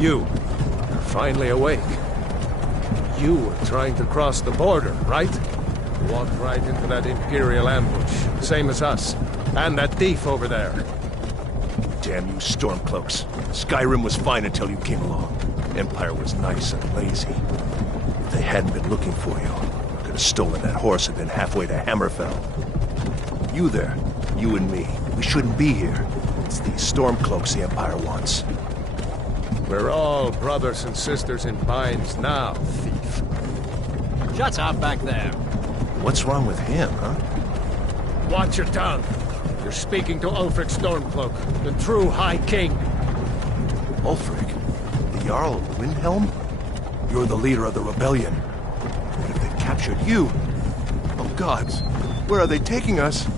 You're finally awake. You were trying to cross the border, right? Walked right into that Imperial ambush, same as us. And that thief over there. Damn you Stormcloaks. Skyrim was fine until you came along. Empire was nice and lazy. If they hadn't been looking for you, I could have stolen that horse and been halfway to Hammerfell. You there, you and me, we shouldn't be here. It's these Stormcloaks the Empire wants. We're all brothers and sisters in binds now, thief. Shut up back there. What's wrong with him, huh? Watch your tongue. You're speaking to Ulfric Stormcloak, the true High King. Ulfric? The Jarl of Windhelm? You're the leader of the rebellion. What if they've captured you? Oh gods, where are they taking us?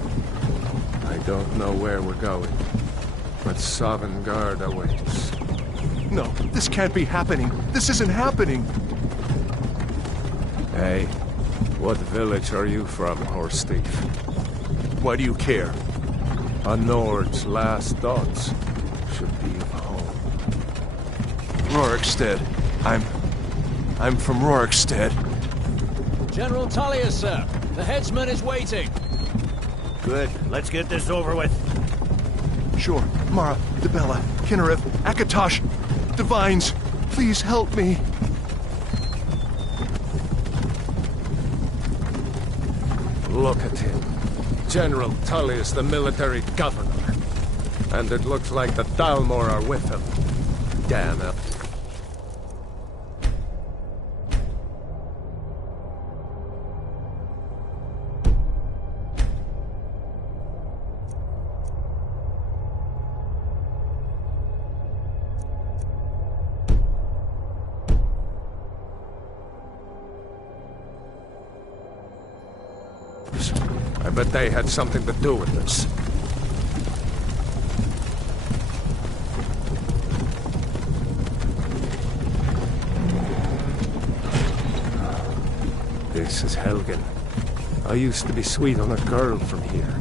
I don't know where we're going, but Sovngarde awaits. No, this can't be happening. This isn't happening. Hey, what village are you from, horse thief? Why do you care? A Nord's last thoughts should be of home. Rorikstead. I'm from Rorikstead. General Tullius, sir. The headsman is waiting. Good. Let's get this over with. Sure. Mara, Dibella, Kinnereth, Akatosh, Divines, please help me. Look at him. General Tullius, the military governor. And it looks like the Thalmor are with him. Damn it. I bet they had something to do with this. This is Helgen. I used to be sweet on a girl from here.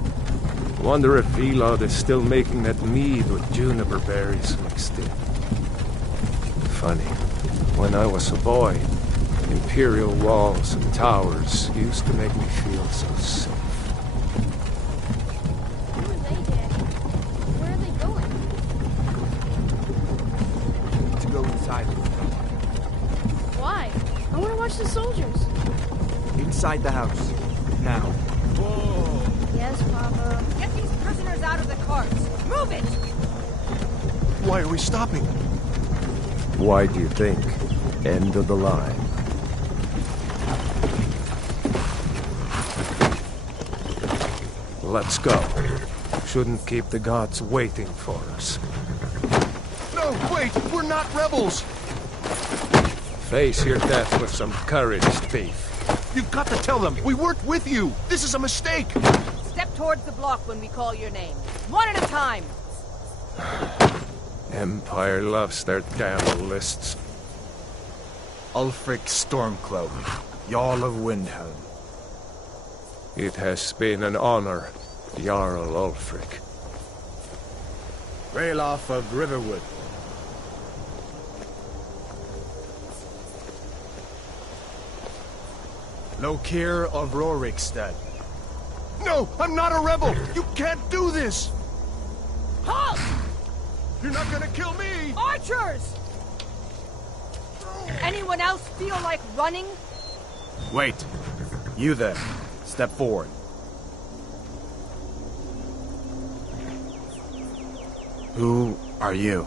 Wonder if Elod is still making that mead with juniper berries mixed in. Funny, when I was a boy, Imperial walls and towers used to make me feel so safe. Who are they, Daddy? Where are they going? To go inside. Why? I want to watch the soldiers. Inside the house. Now. Whoa! Yes, Papa. Get these prisoners out of the carts! Move it! Why are we stopping? Why do you think? End of the line. Let's go. Shouldn't keep the gods waiting for us. No, wait! We're not rebels! Face your death with some courage, thief. You've got to tell them! We weren't with you! This is a mistake! Step towards the block when we call your name. One at a time! Empire loves their damn lists. Ulfric Stormcloak, Jarl of Windhelm. It has been an honor, Jarl Ulfric. Ralof of Riverwood. Lokir of Rorikstead. No! I'm not a rebel! You can't do this! Halt! You're not gonna kill me! Archers! Anyone else feel like running? Wait. You there. Step forward. Who are you?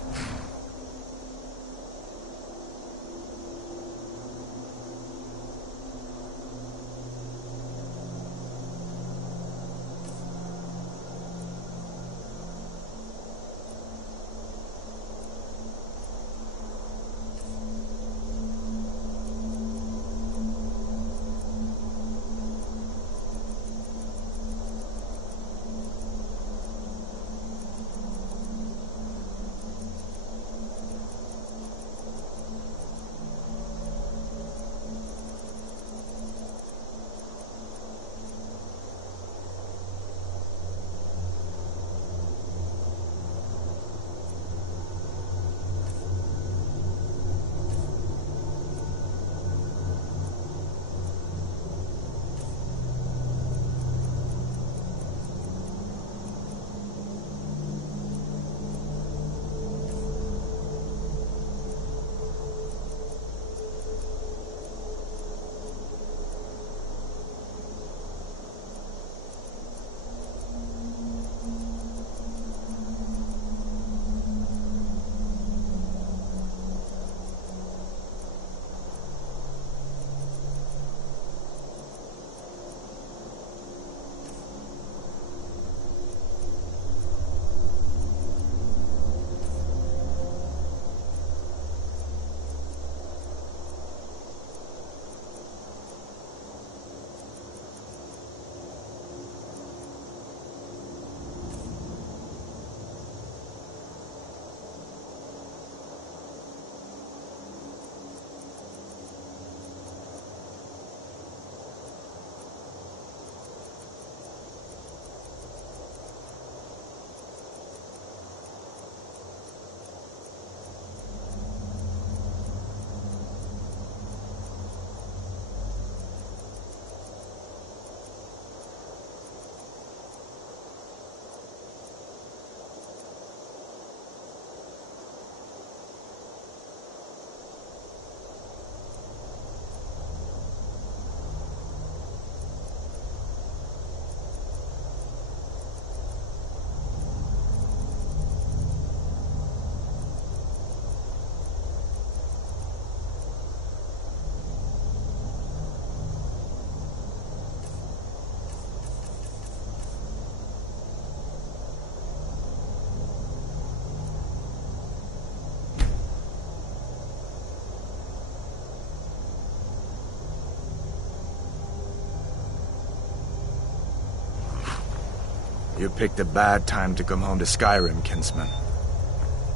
You picked a bad time to come home to Skyrim, kinsman.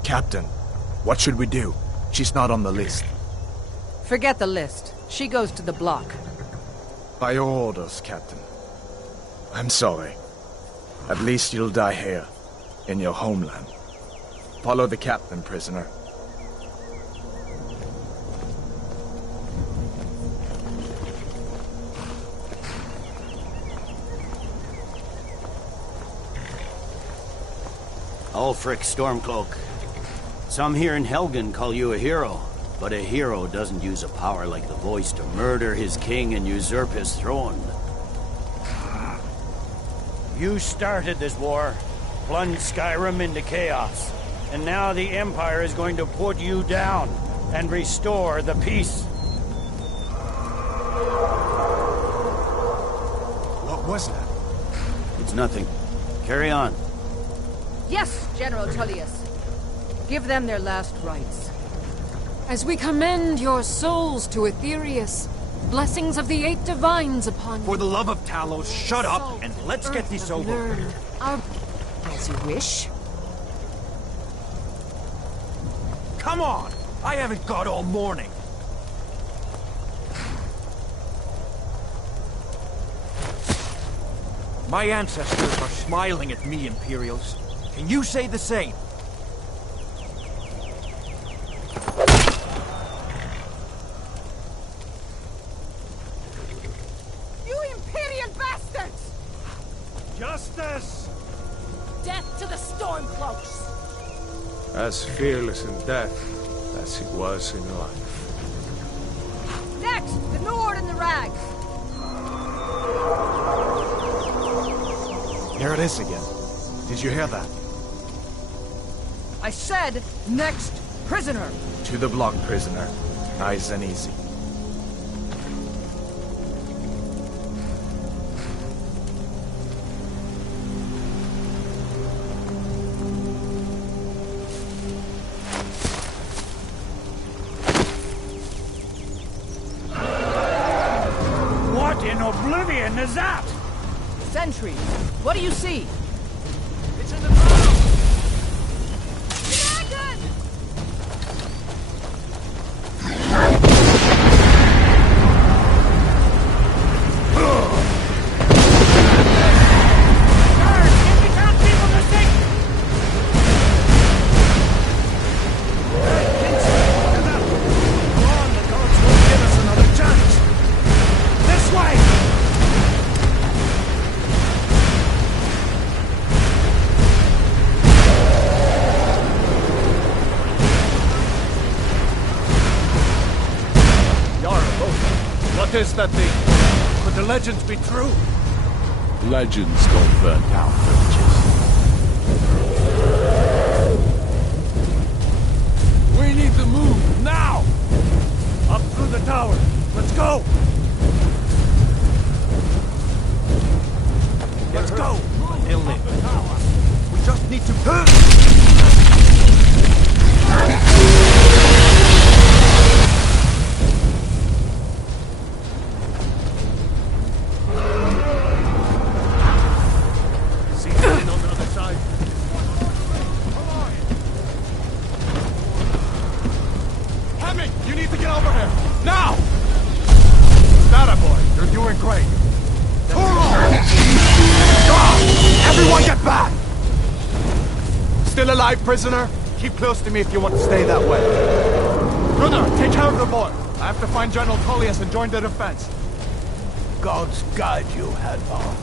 Captain, what should we do? She's not on the list. Forget the list. She goes to the block. By your orders, Captain. I'm sorry. At least you'll die here, in your homeland. Follow the captain, prisoner. Ulfric Stormcloak. Some here in Helgen call you a hero, but a hero doesn't use a power like the voice to murder his king and usurp his throne. You started this war, plunged Skyrim into chaos, and now the Empire is going to put you down and restore the peace. What was that? It's nothing. Carry on. Yes, General Tullius. Give them their last rites. As we commend your souls to Aetherius, blessings of the eight divines upon you. For the love of Talos, shut up and let's get this over with. As you wish. Come on! I haven't got all morning. My ancestors are smiling at me, Imperials. Can you say the same? You Imperial bastards! Justice! Death to the Stormcloaks! As fearless in death as he was in life. Next, the Nord and the Rags. There it is again. Did you hear that? I said, next prisoner. To the block, prisoner. Nice and easy. What in oblivion is that? Sentries. What do you see? It's in the ground! Dragon! What is that thing? Could the legends be true? Legends don't burn down villages. We need to move, now! Up through the tower. Let's go! Let's go! They'll live. We just need to... You need to get over here! Now! That boy, you're doing great. Everyone get back! Still alive, prisoner? Keep close to me if you want to stay that way. Brother, take care of the boy. I have to find General Tullius and join the defense. Gods guide you, Hadvar.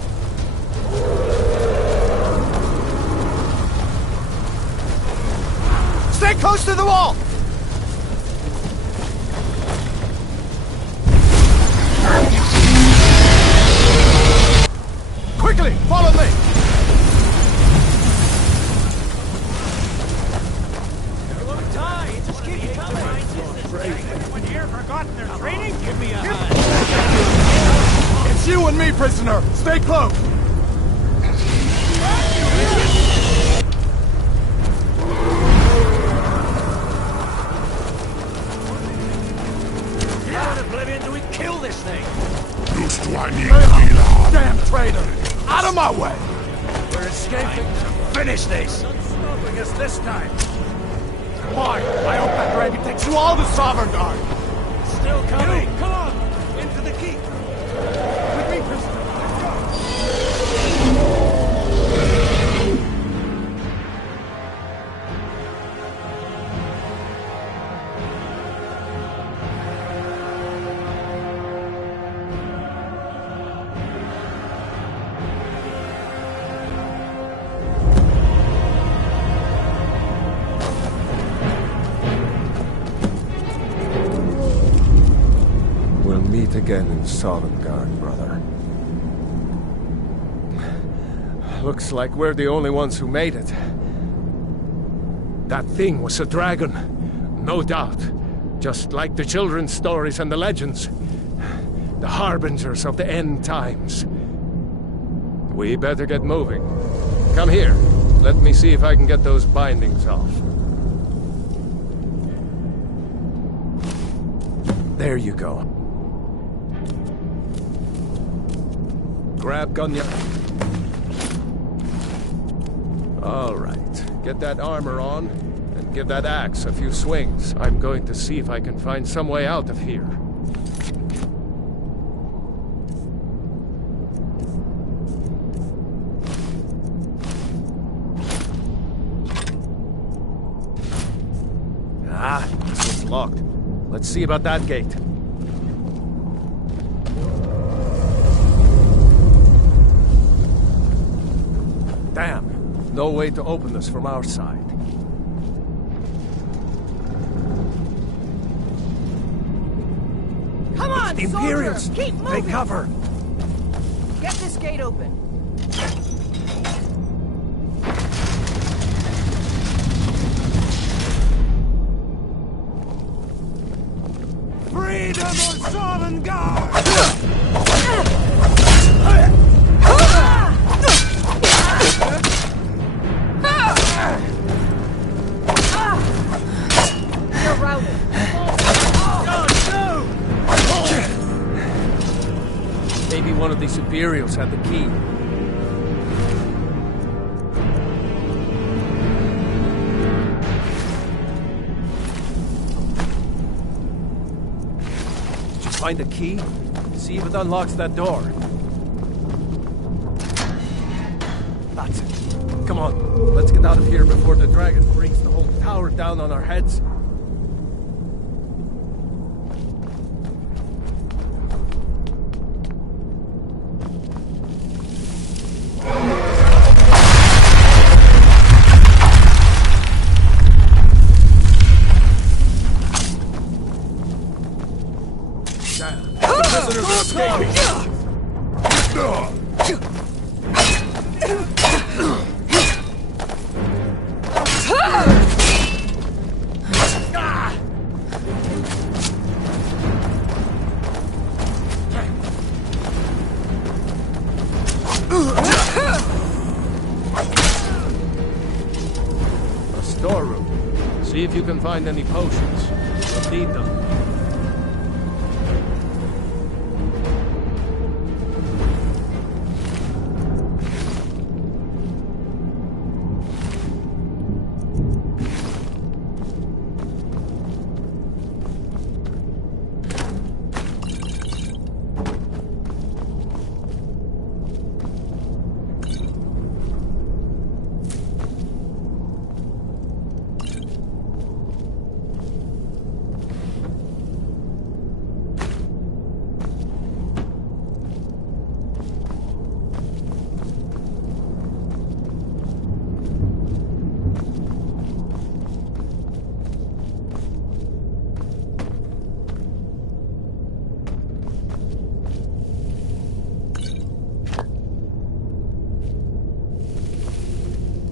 Stay close to the wall! Quickly, follow me! Everyone die! Just keep it coming! Anyone here forgotten their training? Give me a hand! It's you and me, prisoner! Stay close! How in oblivion do we kill this thing? Used to I need Damn traitor! Out of my way! We're escaping. Finish this! Not stopping us this time. Why? I hope that dragon takes you all the Sovereign Guard! Still coming. Come on. Into the keep. With me, prisoner. Let's go! We'll meet again in Sovngarde, brother. Looks like we're the only ones who made it. That thing was a dragon, no doubt. Just like the children's stories and the legends. The harbingers of the end times. We better get moving. Come here. Let me see if I can get those bindings off. There you go. Grab Gunya. All right. Get that armor on, and give that axe a few swings. I'm going to see if I can find some way out of here. Ah, this one's locked. Let's see about that gate. Damn. No way to open this from our side. Come on, The Imperials! soldier! Keep moving! Take cover! Get this gate open. Freedom or Sovngarde! You're routed. Maybe one of these Imperials had the key. Did you find the key? See if it unlocks that door. That's it. Come on, let's get out of here before the dragon brings the whole tower down on our heads. A storeroom. See if you can find any potions. We'll need them.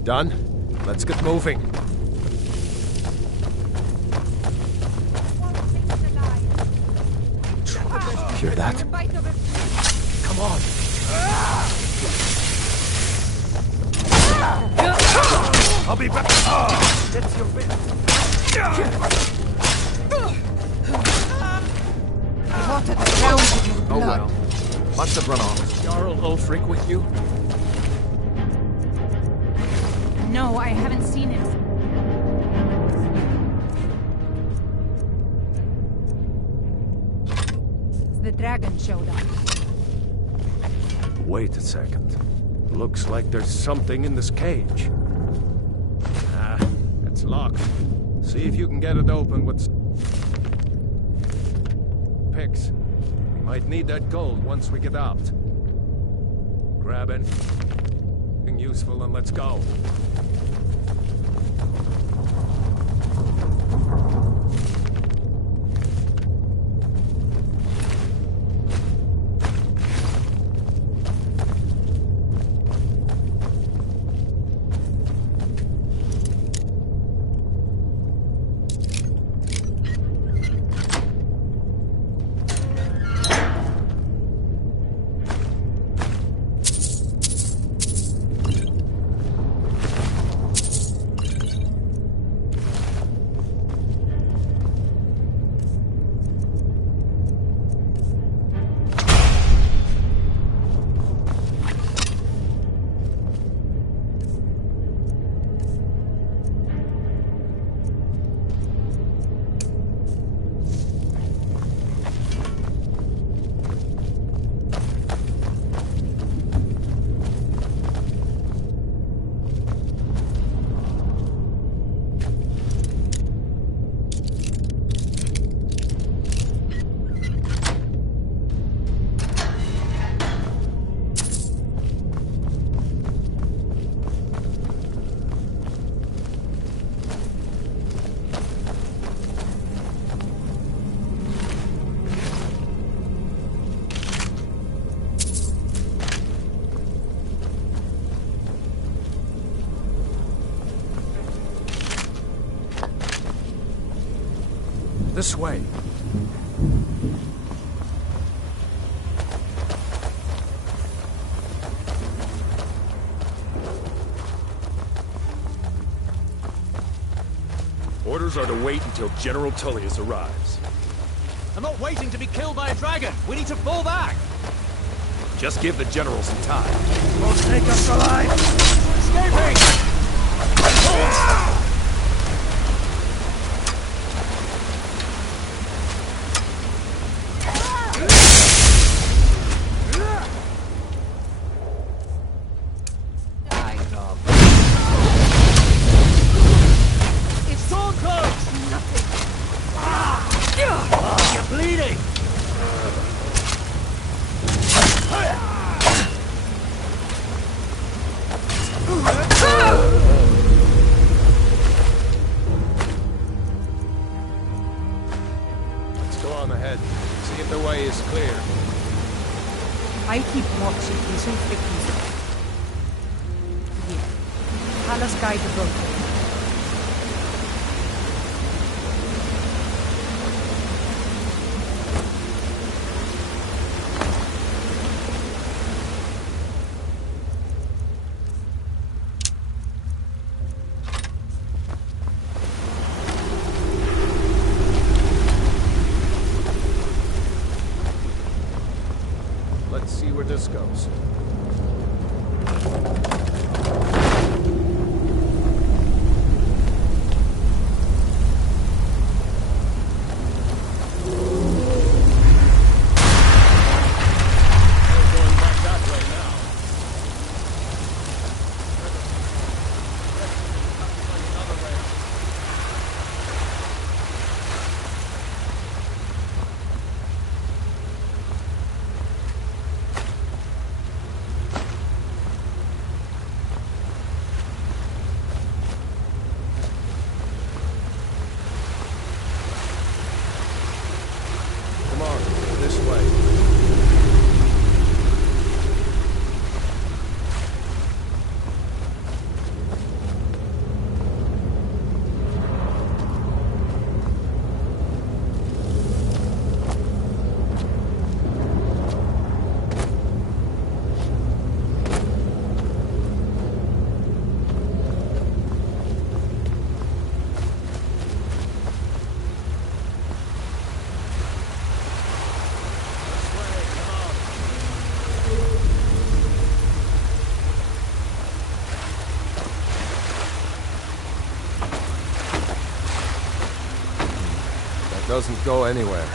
Done? Let's get moving. Hear that? Come on. I'll be back. That's your bit. Oh well. Must have run off. Jarl Ulfric with you? No, I haven't seen him. The dragon showed up. Wait a second. Looks like there's something in this cage. Ah, it's locked. See if you can get it open with picks. We might need that gold once we get out. Grab anything useful and let's go. This way. Orders are to wait until General Tullius arrives. I'm not waiting to be killed by a dragon. We need to fall back. Just give the General some time. Won't take us alive. Escaping! I keep watching these flickers. Here. Let us guide the boat. Let's see where this goes. doesn't go anywhere.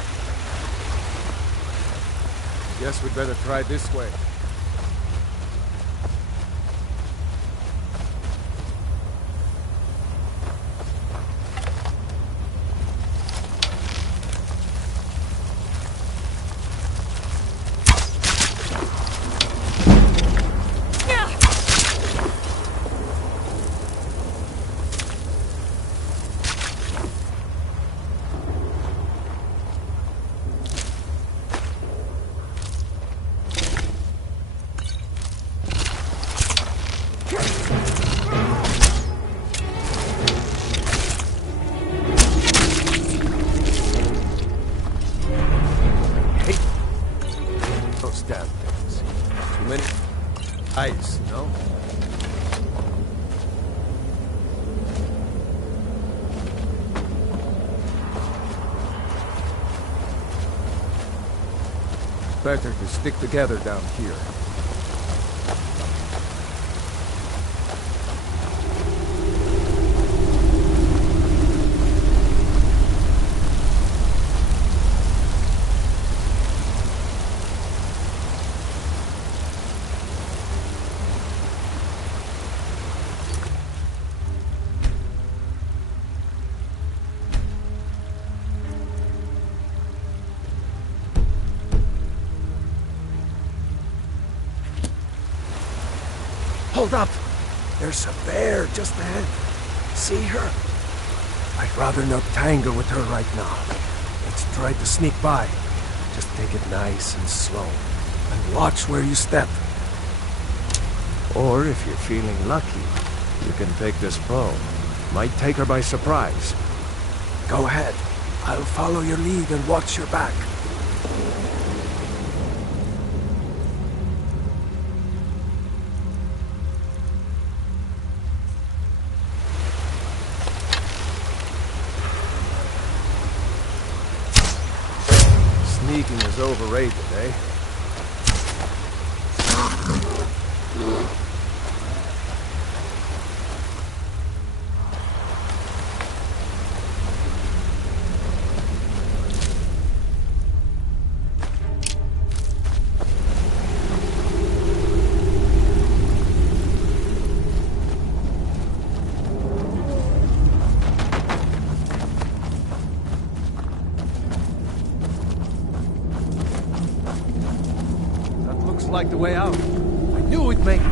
Guess we'd better try this way. Ice, no? Better to stick together down here. Hold up! There's a bear just ahead. See her? I'd rather not tangle with her right now. Let's try to sneak by. Just take it nice and slow. And watch where you step. Or if you're feeling lucky, you can take this bow. Might take her by surprise. Go ahead. I'll follow your lead and watch your back. Sneaking is overrated, eh? Like the way out. I knew we'd make it.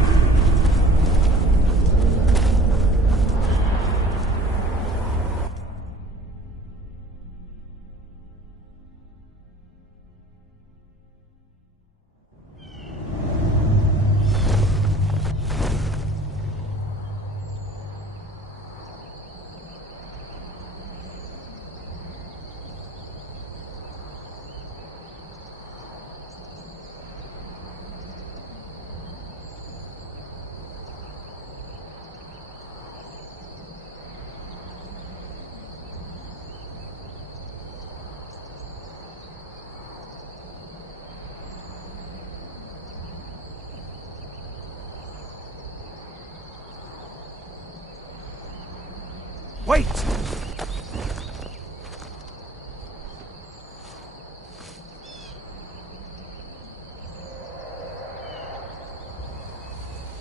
Wait!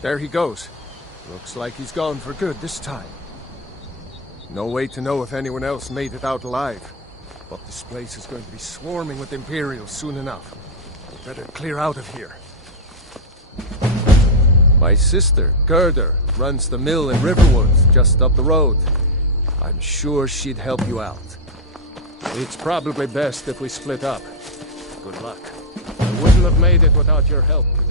There he goes. Looks like he's gone for good this time. No way to know if anyone else made it out alive. But this place is going to be swarming with Imperials soon enough. We better clear out of here. My sister, Gerda, runs the mill in Riverwoods, just up the road. I'm sure she'd help you out. It's probably best if we split up. Good luck. I wouldn't have made it without your help today.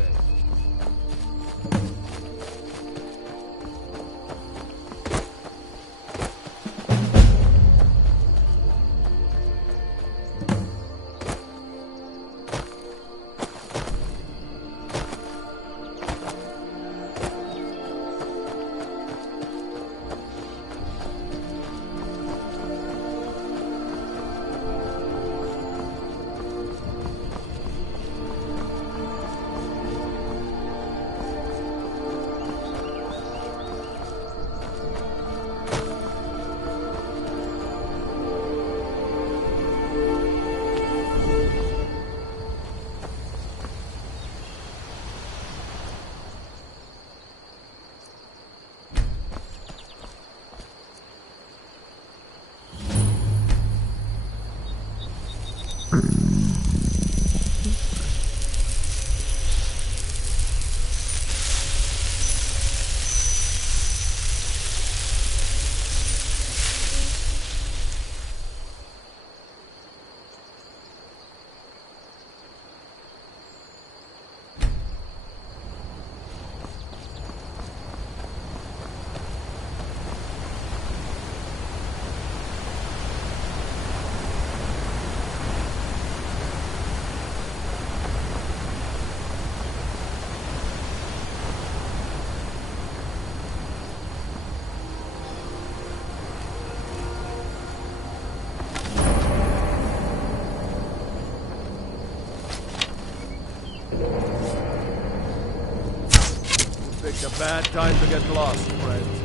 Picked a bad time to get lost, friends.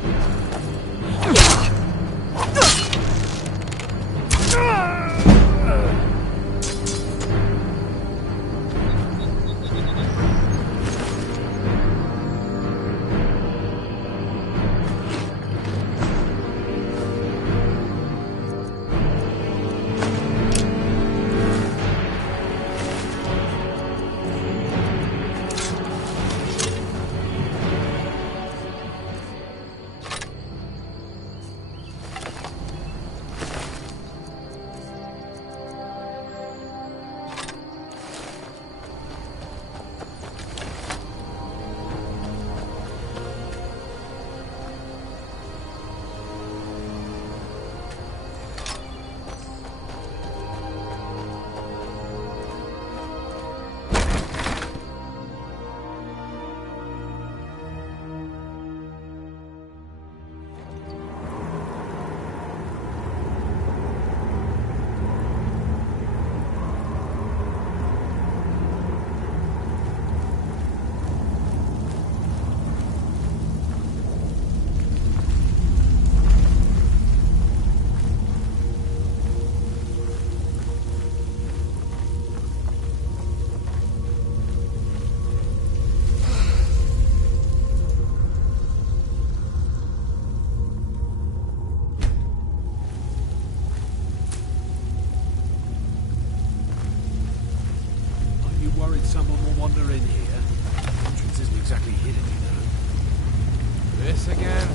Someone will wander in here. The entrance isn't exactly hidden, you know. This again?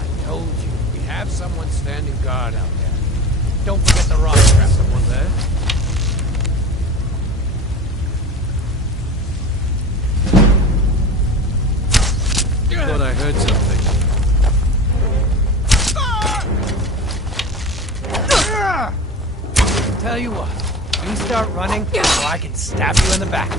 I told you, we have someone standing guard out there. Don't forget the rock trap. Someone there? Thought I heard something. Tell you what, you start running, so I can stab you in the back.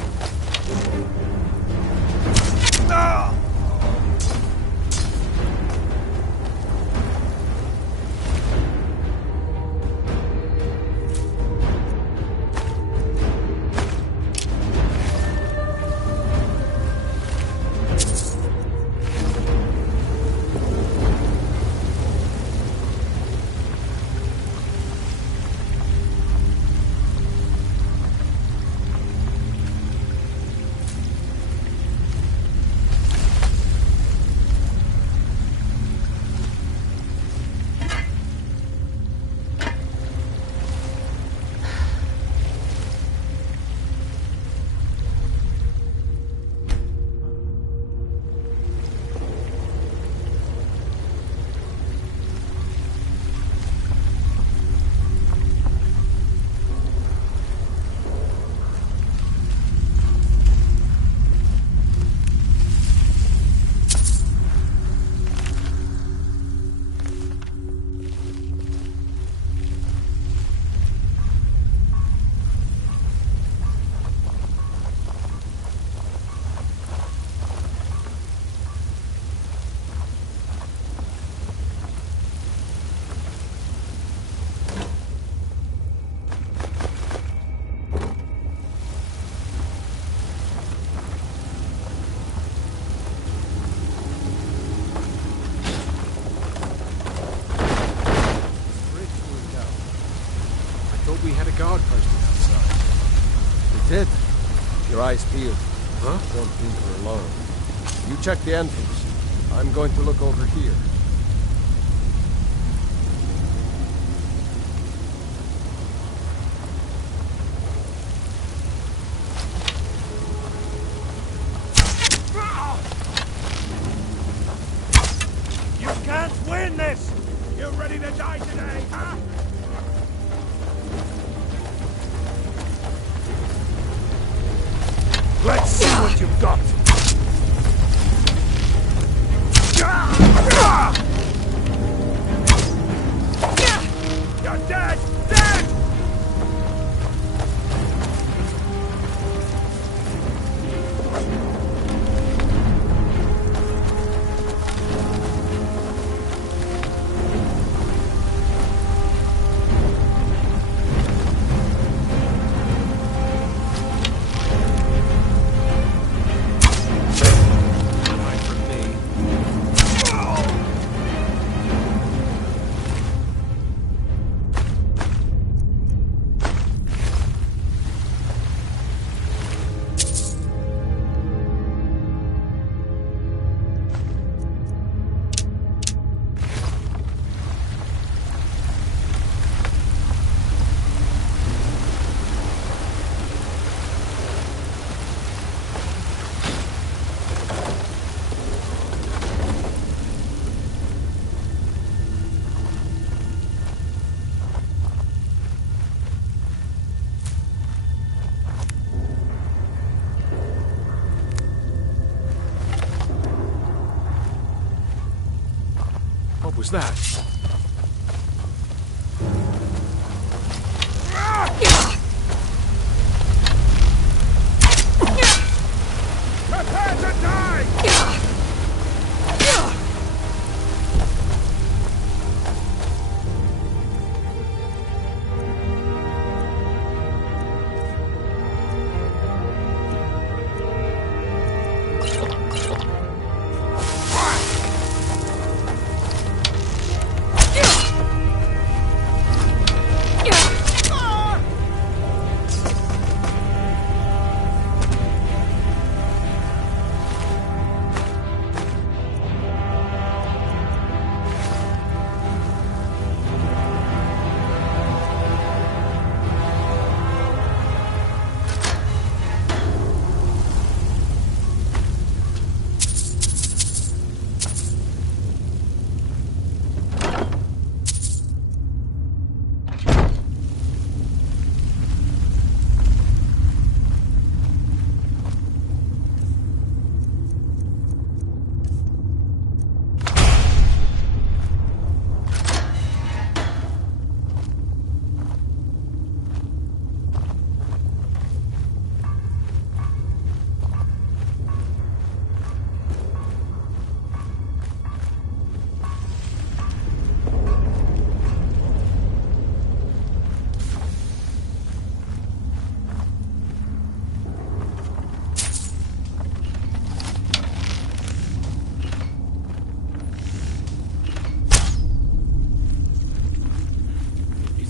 We had a guard posted outside. We did. Your eyes peeled. Huh? Don't think we're alone. You check the entrance. I'm going to look over here. was that? Prepare to die!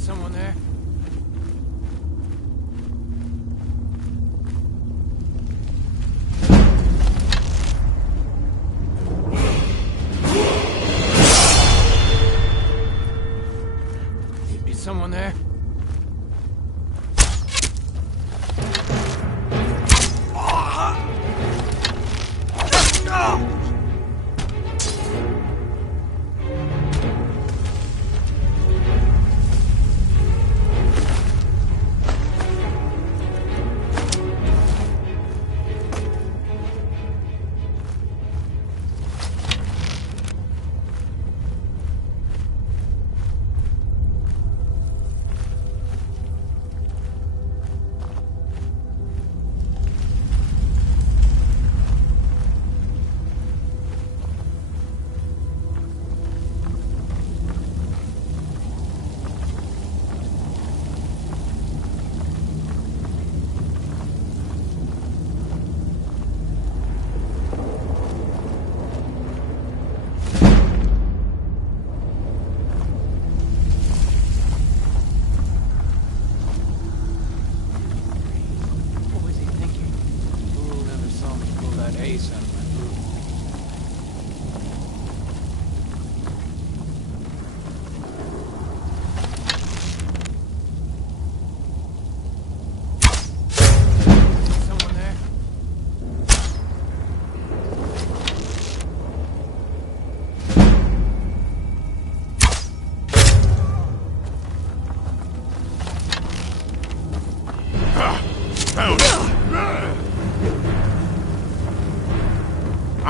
Someone there? Is someone there?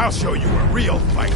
I'll show you a real fight.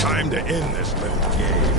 Time to end this little game.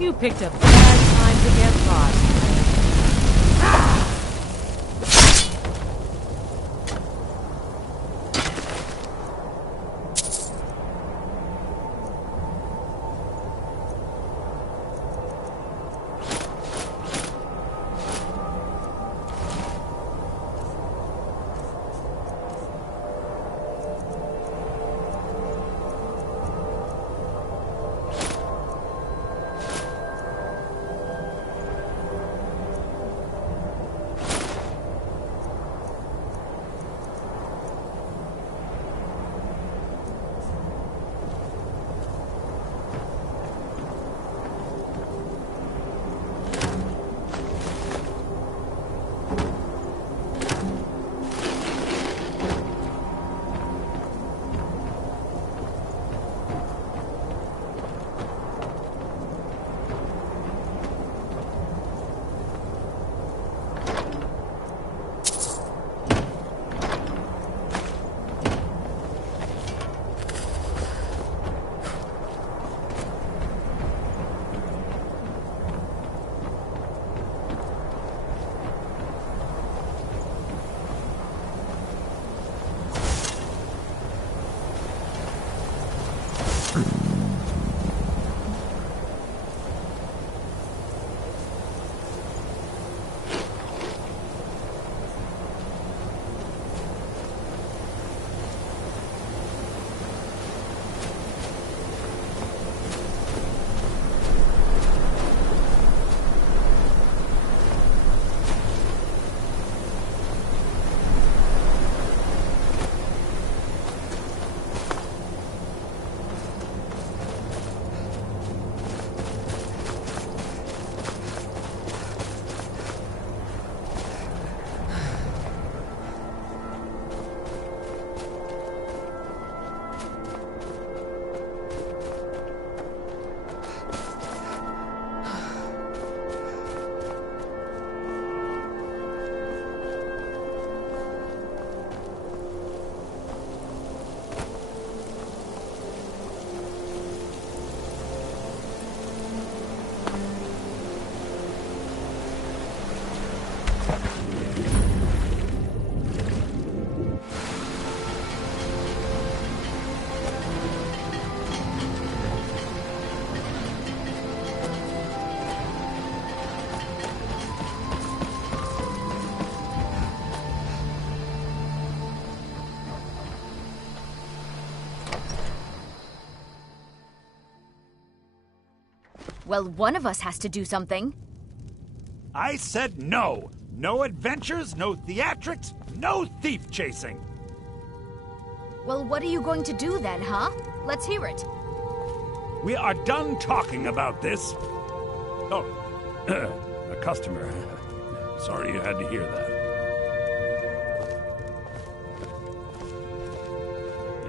You picked a bad time to get lost. Well, one of us has to do something. I said no. No adventures, no theatrics, no thief chasing. Well, what are you going to do then, huh? Let's hear it. We are done talking about this. Oh, a customer. Sorry you had to hear that.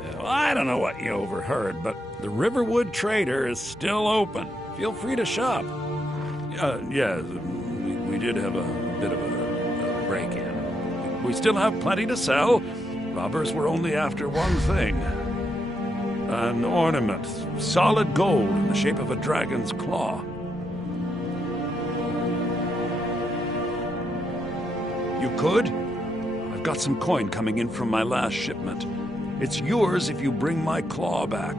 Yeah, well, I don't know what you overheard, but the Riverwood Trader is still open. Feel free to shop. Yeah, we did have a bit of a break-in. We still have plenty to sell. Robbers were only after one thing. An ornament, solid gold in the shape of a dragon's claw. You could? I've got some coin coming in from my last shipment. It's yours if you bring my claw back.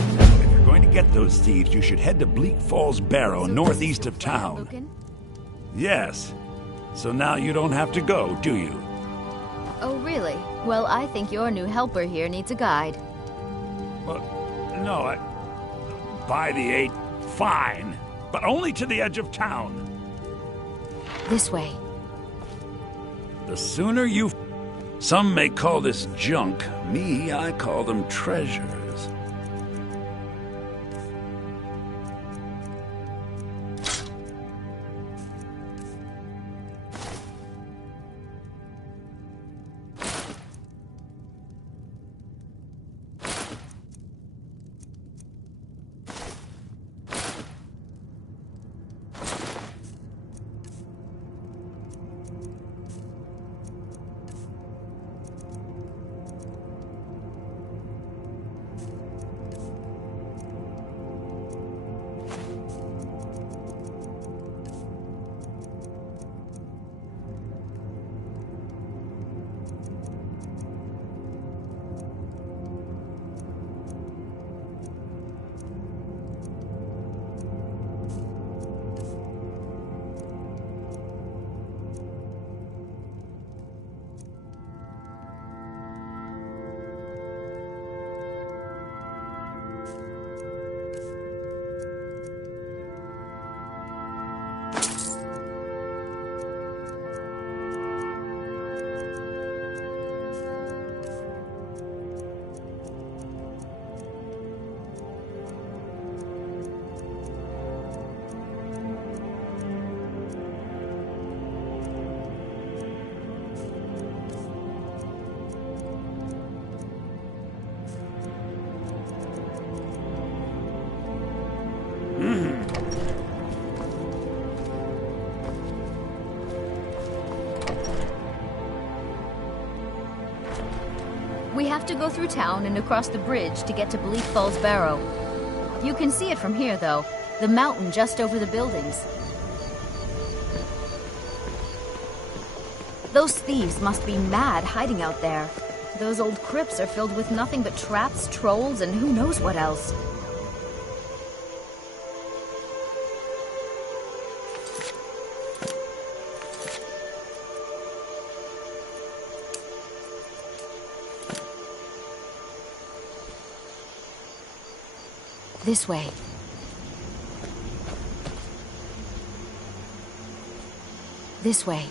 If you're going to get those thieves, you should head to Bleak Falls Barrow, northeast of town. Yes. So now you don't have to go, do you? Oh, really? Well, I think your new helper here needs a guide. Well, no, by the 8, fine. But only to the edge of town. This way. The sooner you... Some may call this junk. Me, I call them treasures. to go through town and across the bridge to get to Bleak Falls Barrow. You can see it from here, though. The mountain just over the buildings. Those thieves must be mad hiding out there. Those old crypts are filled with nothing but traps, trolls, and who knows what else. This way. This way.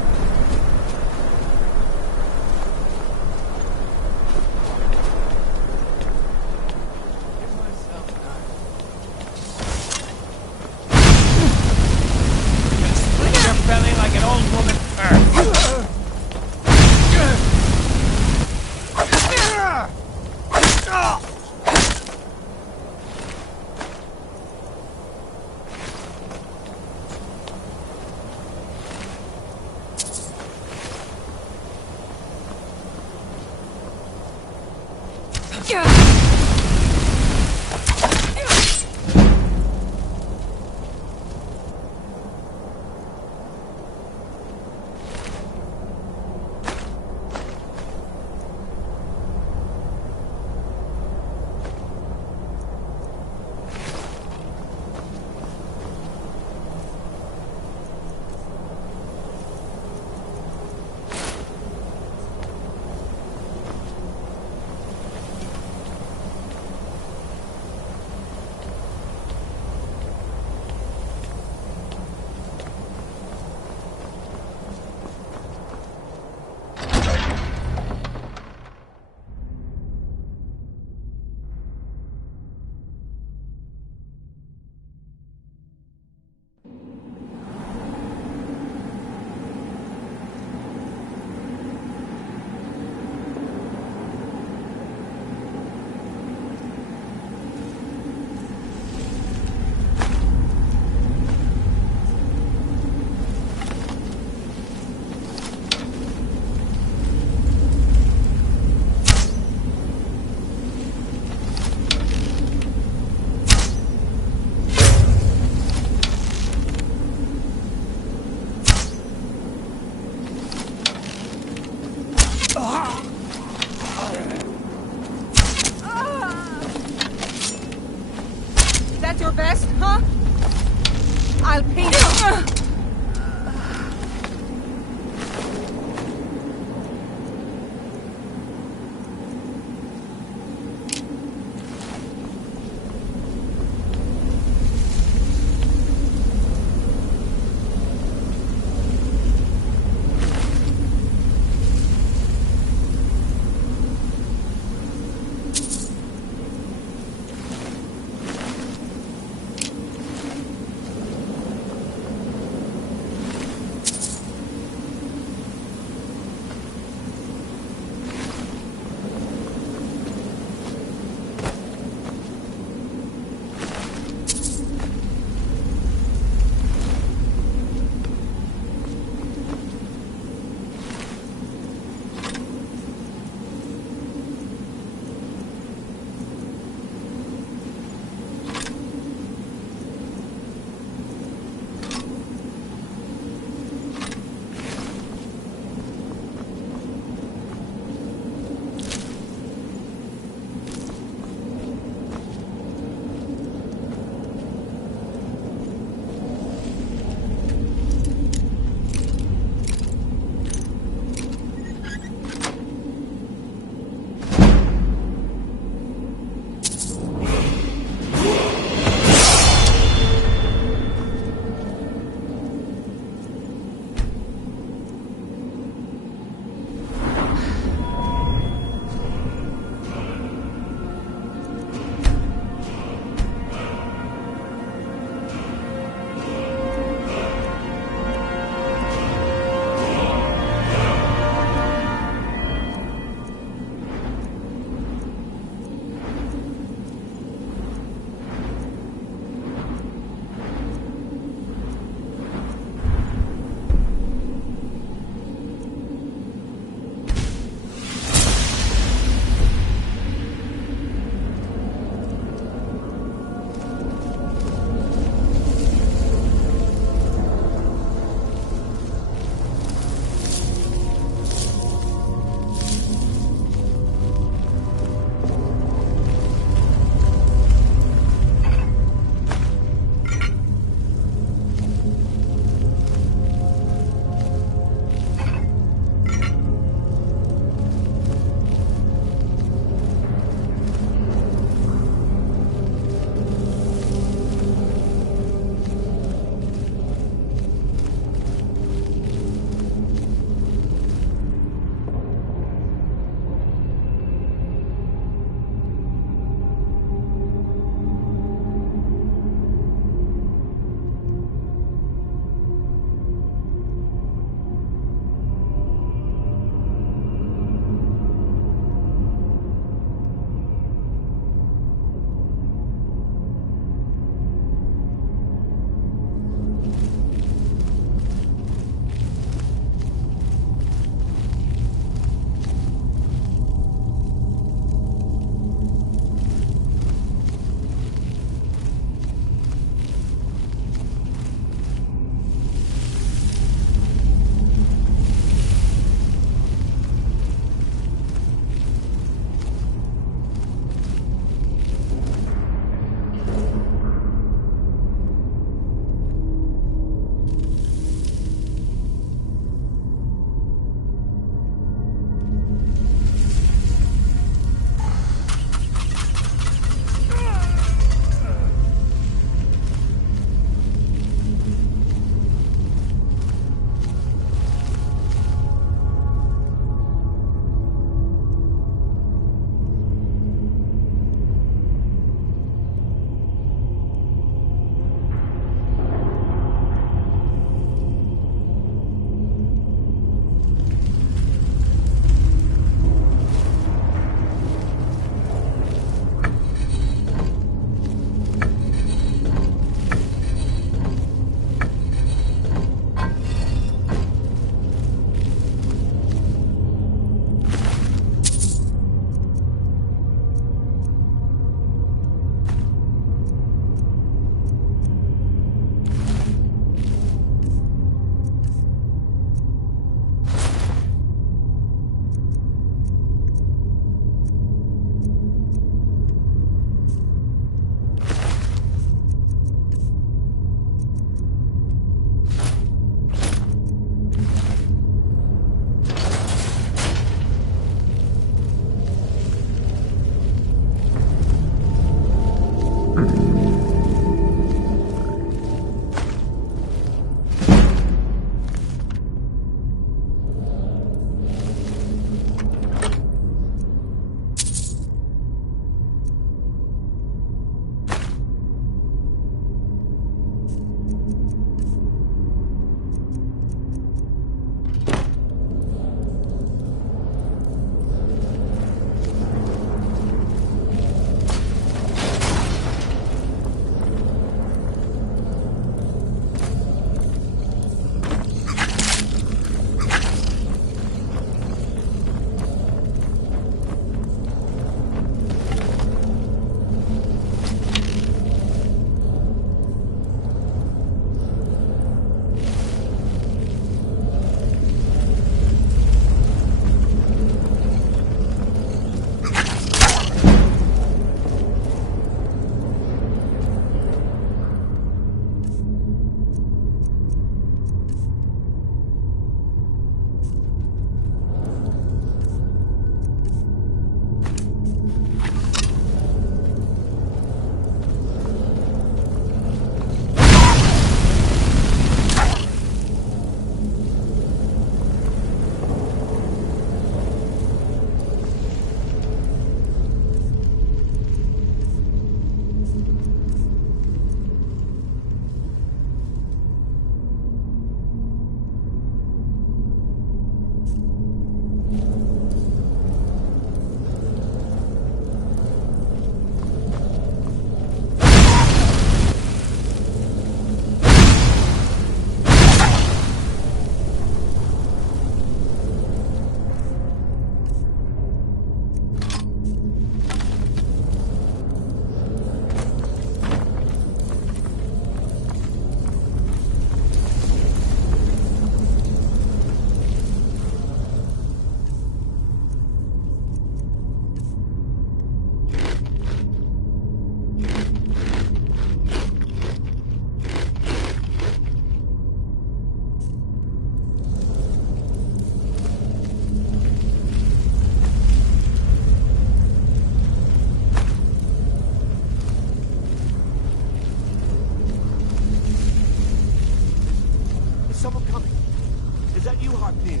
Is that you, Harpir?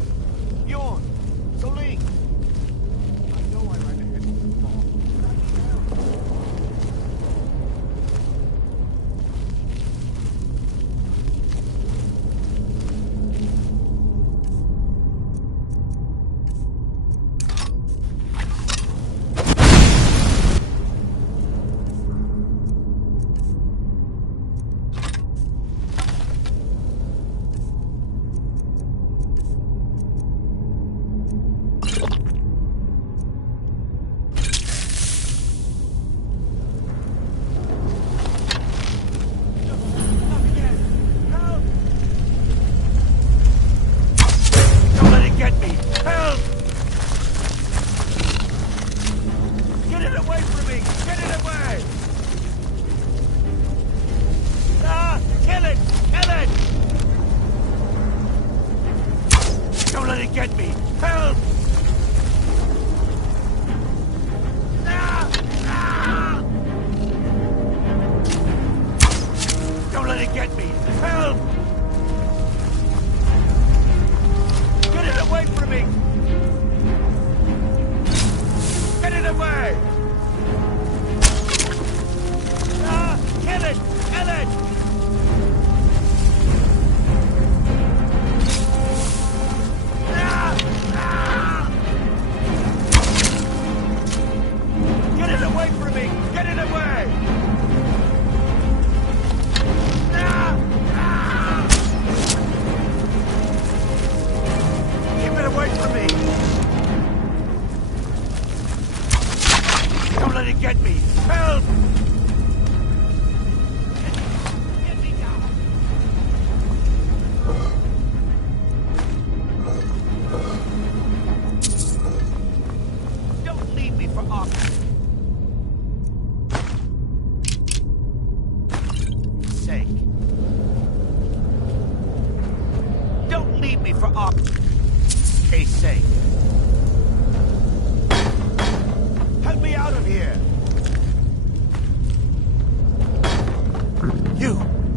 Bjorn? Soling? I know I ran ahead too far.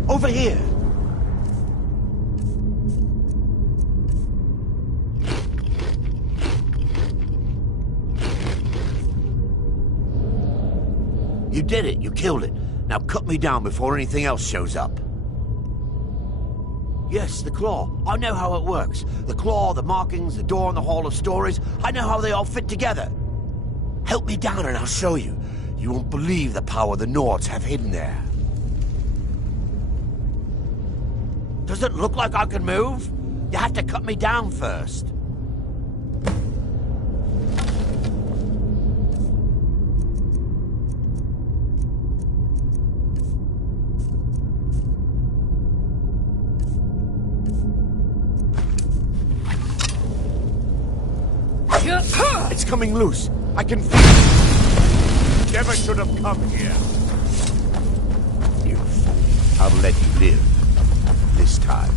Over here! You did it. You killed it. Now cut me down before anything else shows up. Yes, the claw. I know how it works. The claw, the markings, the door in the Hall of Stories. I know how they all fit together. Help me down and I'll show you. You won't believe the power the Nords have hidden there. Does it look like I can move? You have to cut me down first. It's coming loose. I can feel it. Never should have come here. You fool. I'll let you live. This time.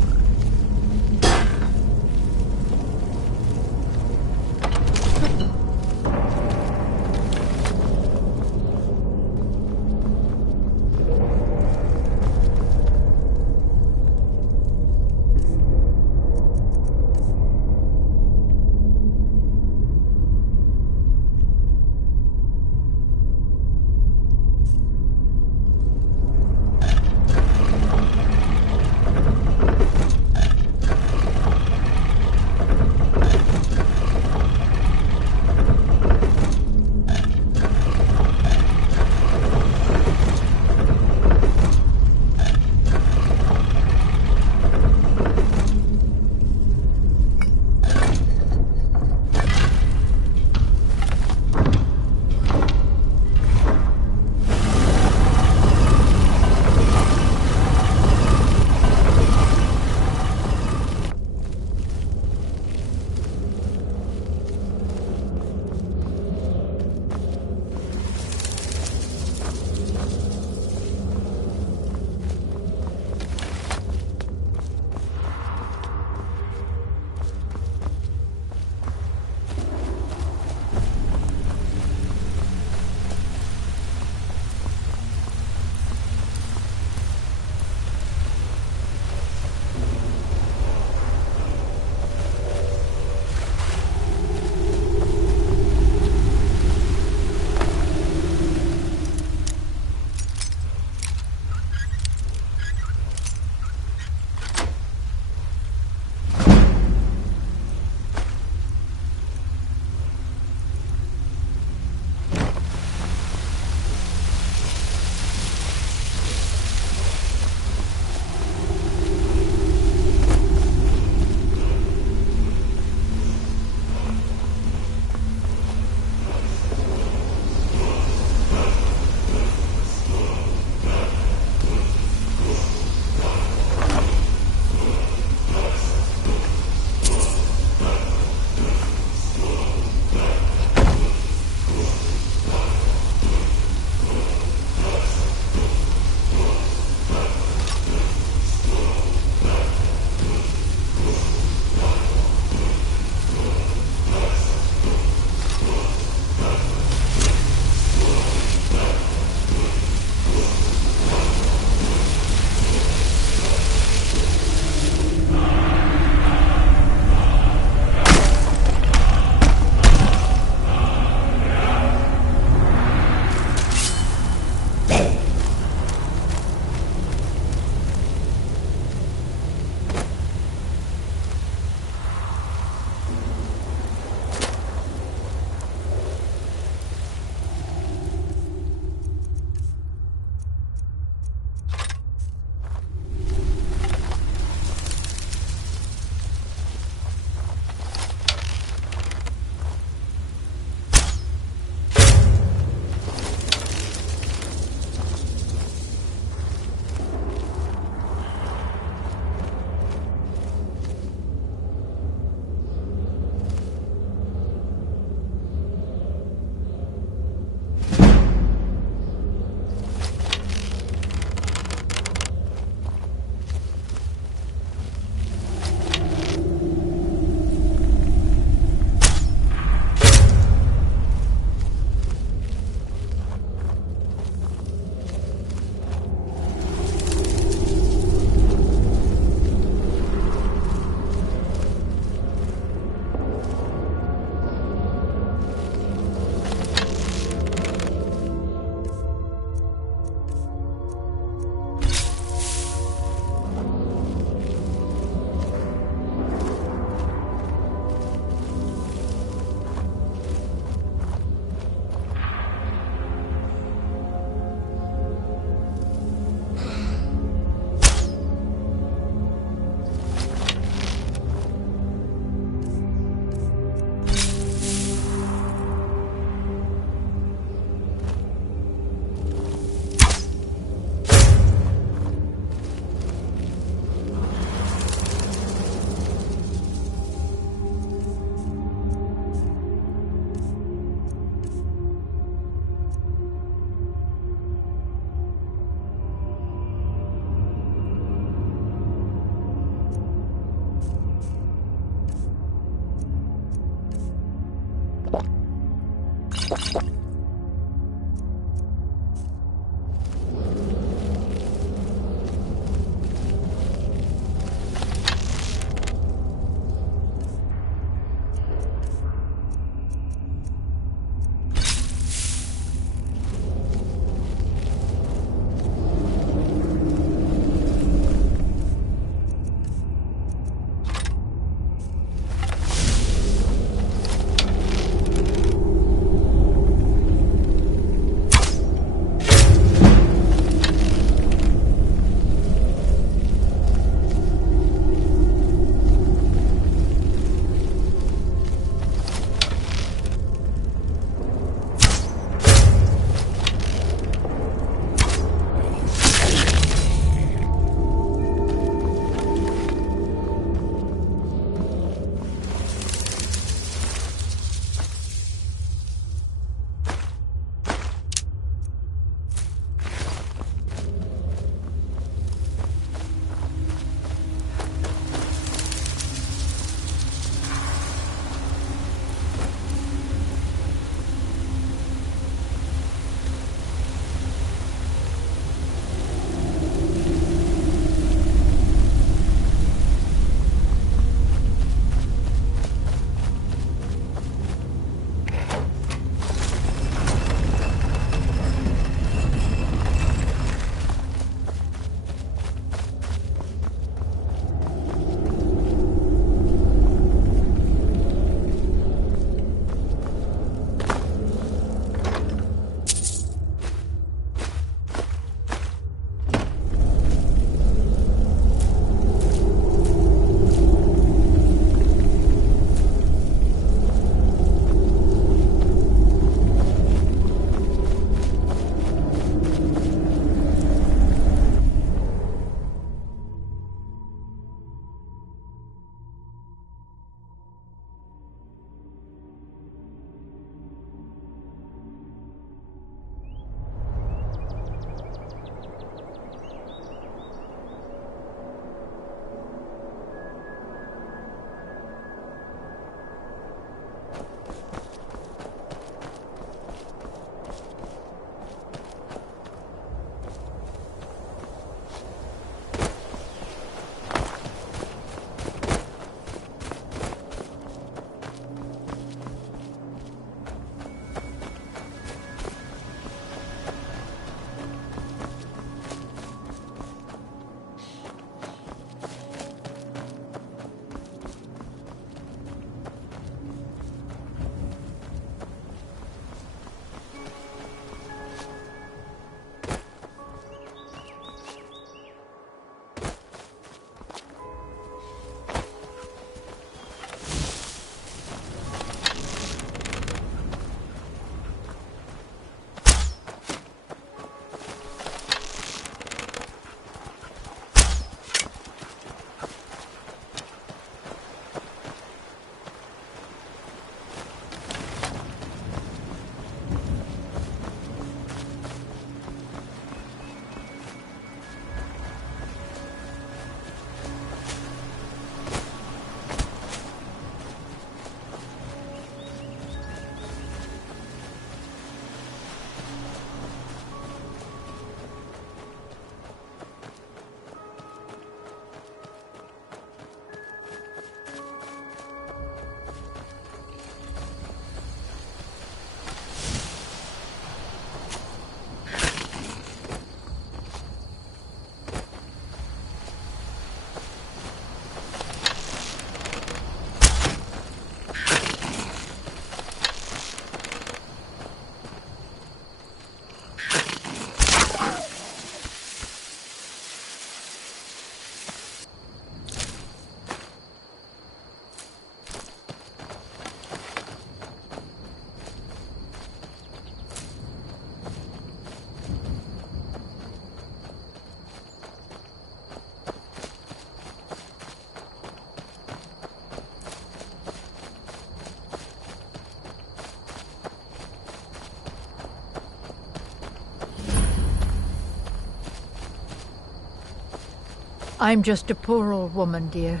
I'm just a poor old woman, dear.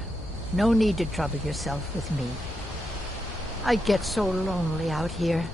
No need to trouble yourself with me. I get so lonely out here.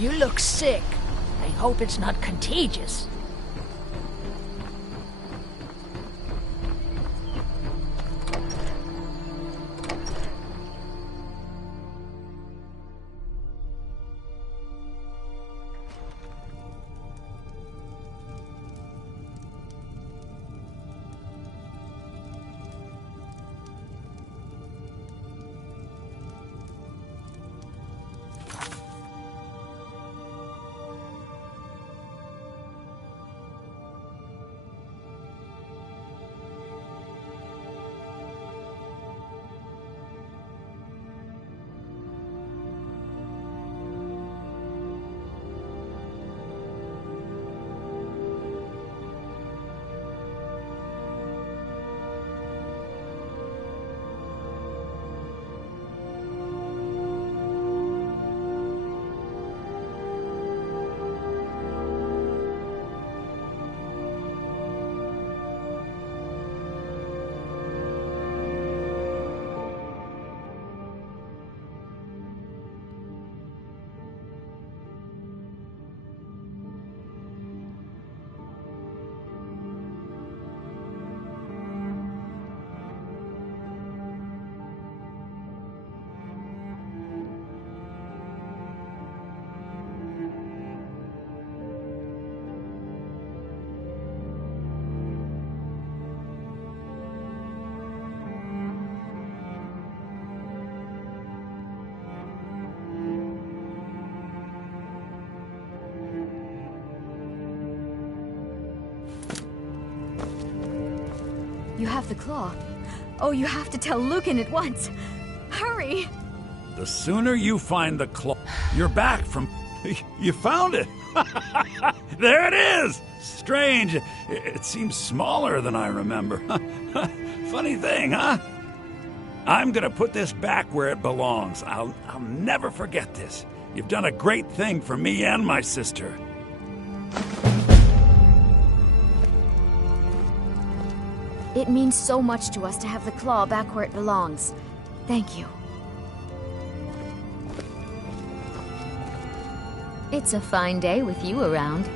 You look sick. I hope it's not contagious. have the claw. Oh, you have to tell Lucan at once. Hurry! The sooner you find the claw... You're back from... You found it! There it is! Strange. It seems smaller than I remember. Funny thing, huh? I'm gonna put this back where it belongs. I'll never forget this. You've done a great thing for me and my sister. It means so much to us to have the claw back where it belongs. Thank you. It's a fine day with you around.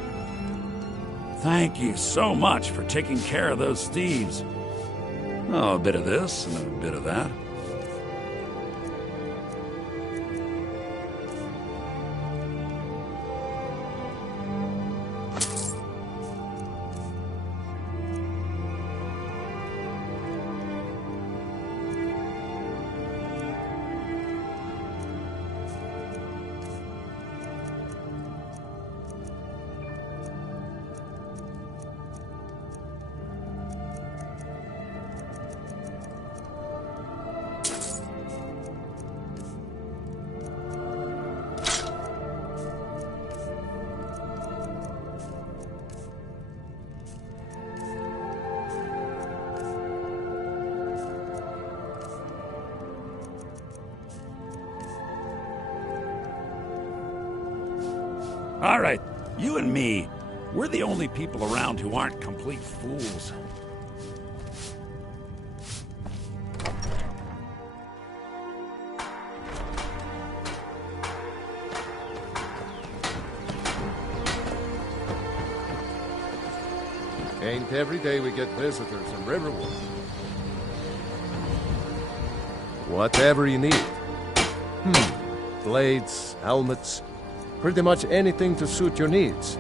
Thank you so much for taking care of those thieves. Oh, a bit of this and a bit of that. All right, you and me, we're the only people around who aren't complete fools. Ain't every day we get visitors in Riverwood. Whatever you need. Blades, helmets, pretty much anything to suit your needs.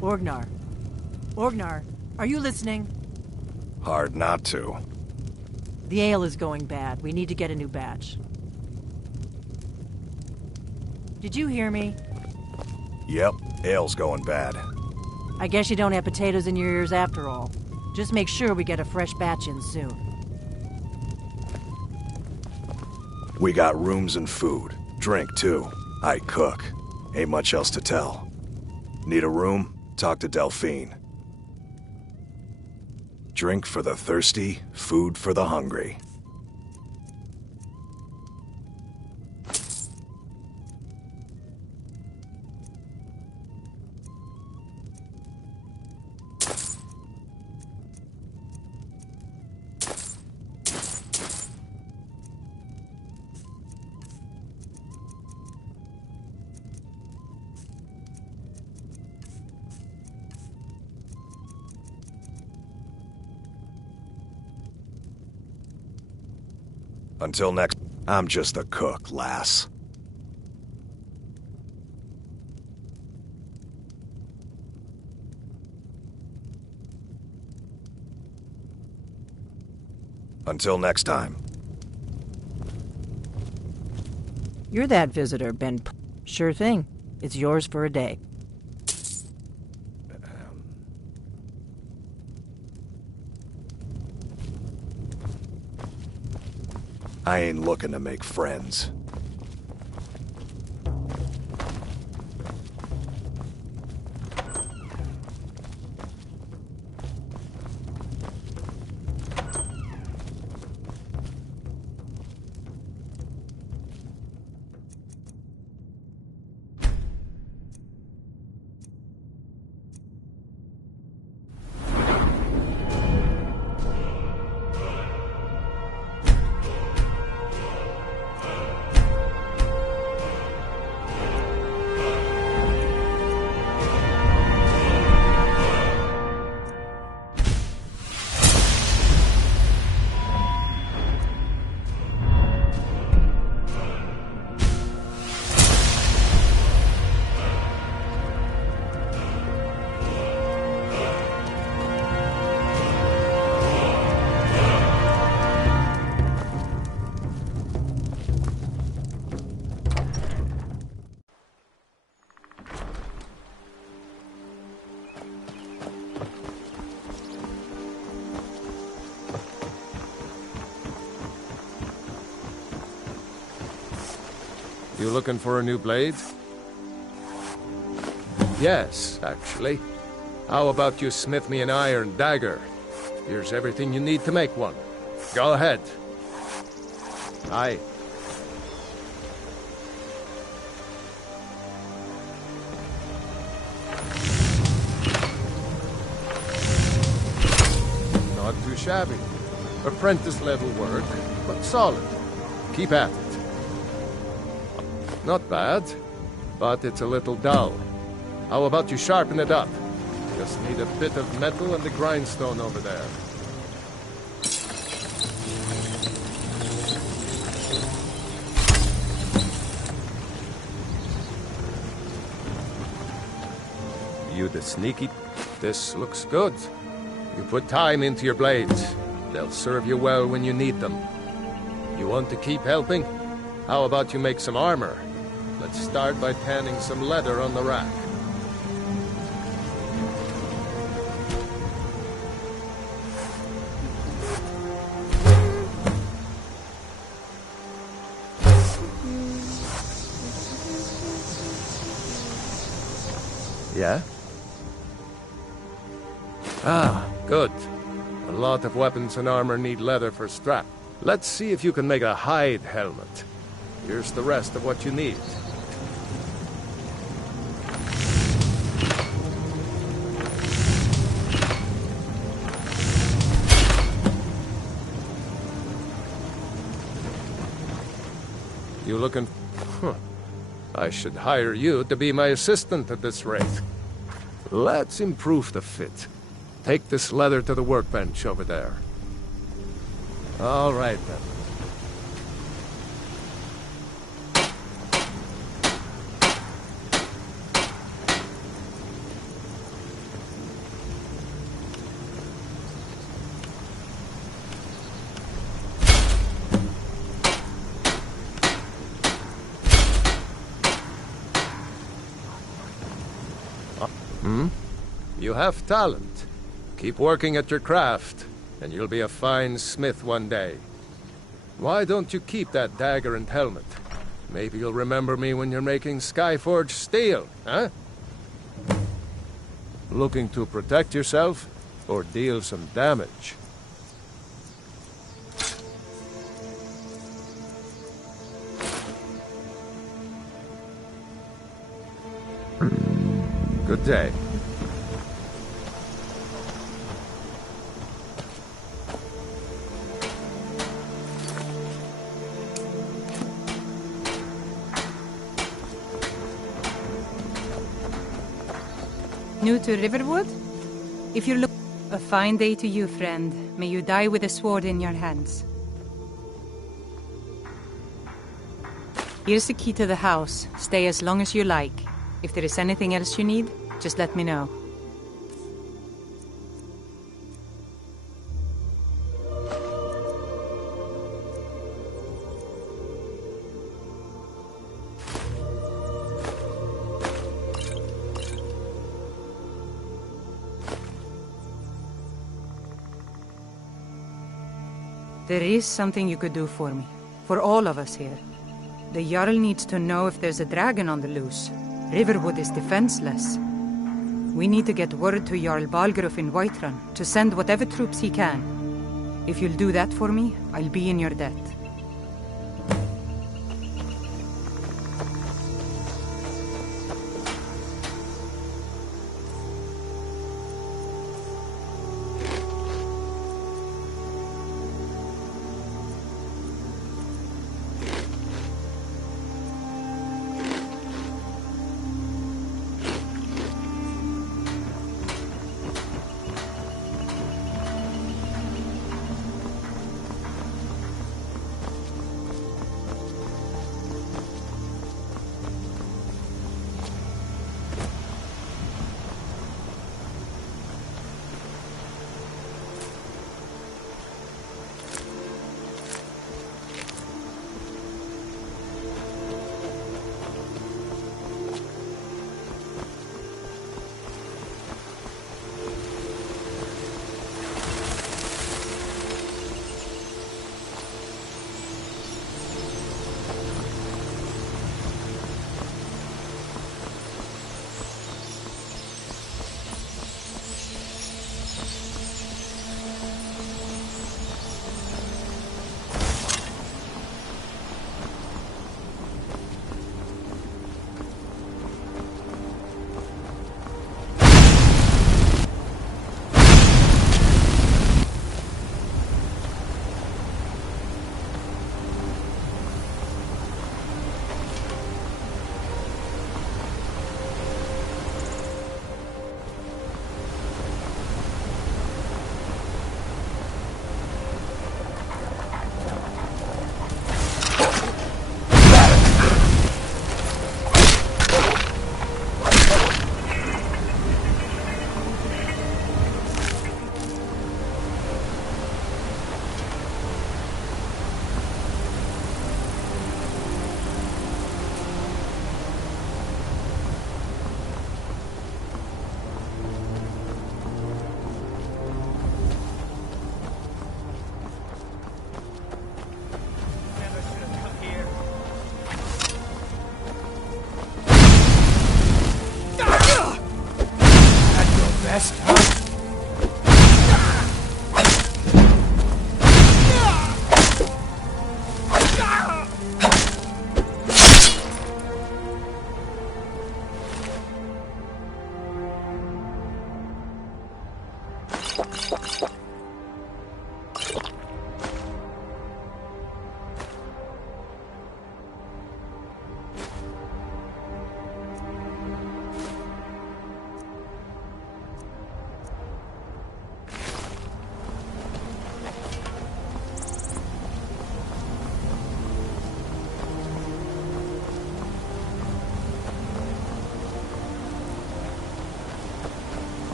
Orgnar. Orgnar, are you listening? Hard not to. The ale is going bad. We need to get a new batch. Did you hear me? Yep, ale's going bad. I guess you don't have potatoes in your ears after all. Just make sure we get a fresh batch in soon. We got rooms and food. Drink, too. I cook. Ain't much else to tell. Need a room? Talk to Delphine. Drink for the thirsty, food for the hungry. Until next, I'm just a cook, lass. Until next time. You're that visitor, Ben. Sure thing. It's yours for a day. I ain't looking to make friends. You looking for a new blade? Yes, actually. How about you smith me an iron dagger? Here's everything you need to make one. Go ahead. Aye. Not too shabby. Apprentice-level work, but solid. Keep at it. Not bad, but it's a little dull. How about you sharpen it up? Just need a bit of metal and the grindstone over there. You the sneaky... This looks good. You put time into your blades. They'll serve you well when you need them. You want to keep helping? How about you make some armor? Let's start by tanning some leather on the rack. Yeah? Ah, good. A lot of weapons and armor need leather for strap. Let's see if you can make a hide helmet. Here's the rest of what you need. You looking... Huh. I should hire you to be my assistant at this rate. Let's improve the fit. Take this leather to the workbench over there. All right, then. You have talent. Keep working at your craft, and you'll be a fine smith one day. Why don't you keep that dagger and helmet? Maybe you'll remember me when you're making Skyforged steel, huh? Looking to protect yourself, or deal some damage? Good day. New to Riverwood? If you're a fine day to you, friend. May you die with a sword in your hands. Here's the key to the house. Stay as long as you like. If there is anything else you need, just let me know. There is something you could do for me. For all of us here. The Jarl needs to know if there's a dragon on the loose. Riverwood is defenseless. We need to get word to Jarl Balgruuf in Whiterun to send whatever troops he can. If you'll do that for me, I'll be in your debt.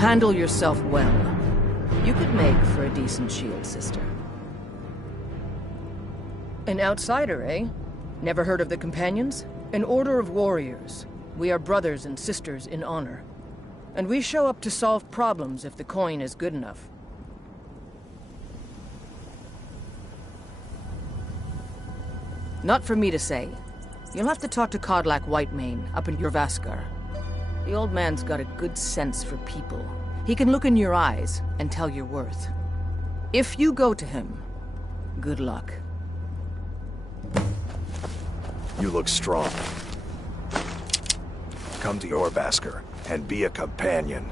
handle yourself well, you could make for a decent shield sister. An outsider, eh? Never heard of the Companions? An order of warriors. We are brothers and sisters in honor. And we show up to solve problems if the coin is good enough. Not for me to say. You'll have to talk to Kodlak Whitemane up in Jorvaskar. The old man's got a good sense for people. He can look in your eyes and tell your worth. If you go to him, good luck. You look strong. Come to Jorvaskar and be a companion.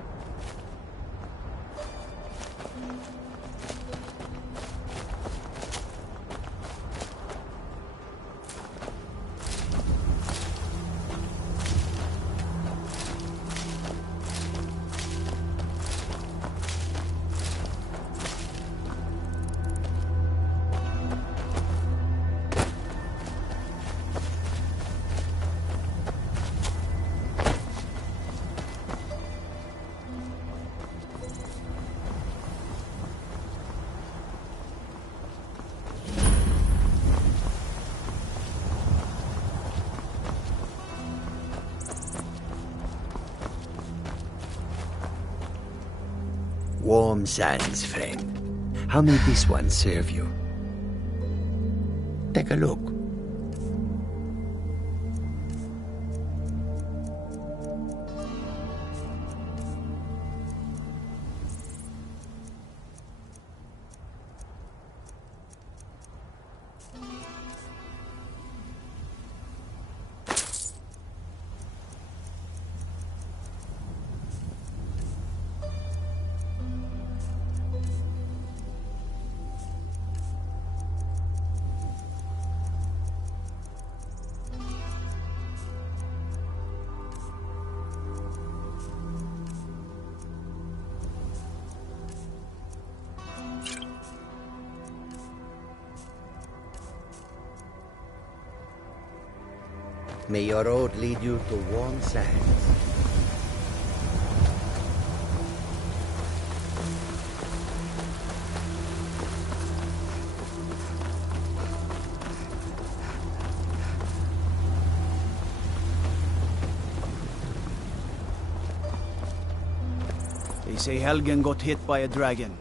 Warm sands, friend. How may this one serve you? Take a look. May your road lead you to warm sands. They say Helgen got hit by a dragon.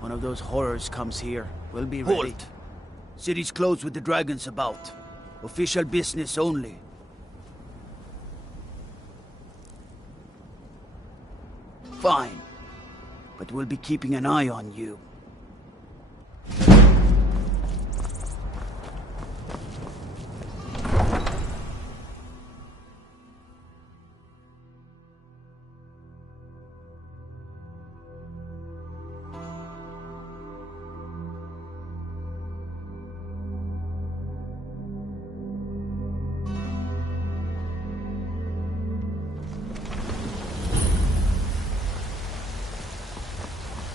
One of those horrors comes here. We'll be ready. Halt! City's closed with the dragons about. Official business only. Fine. But we'll be keeping an eye on you.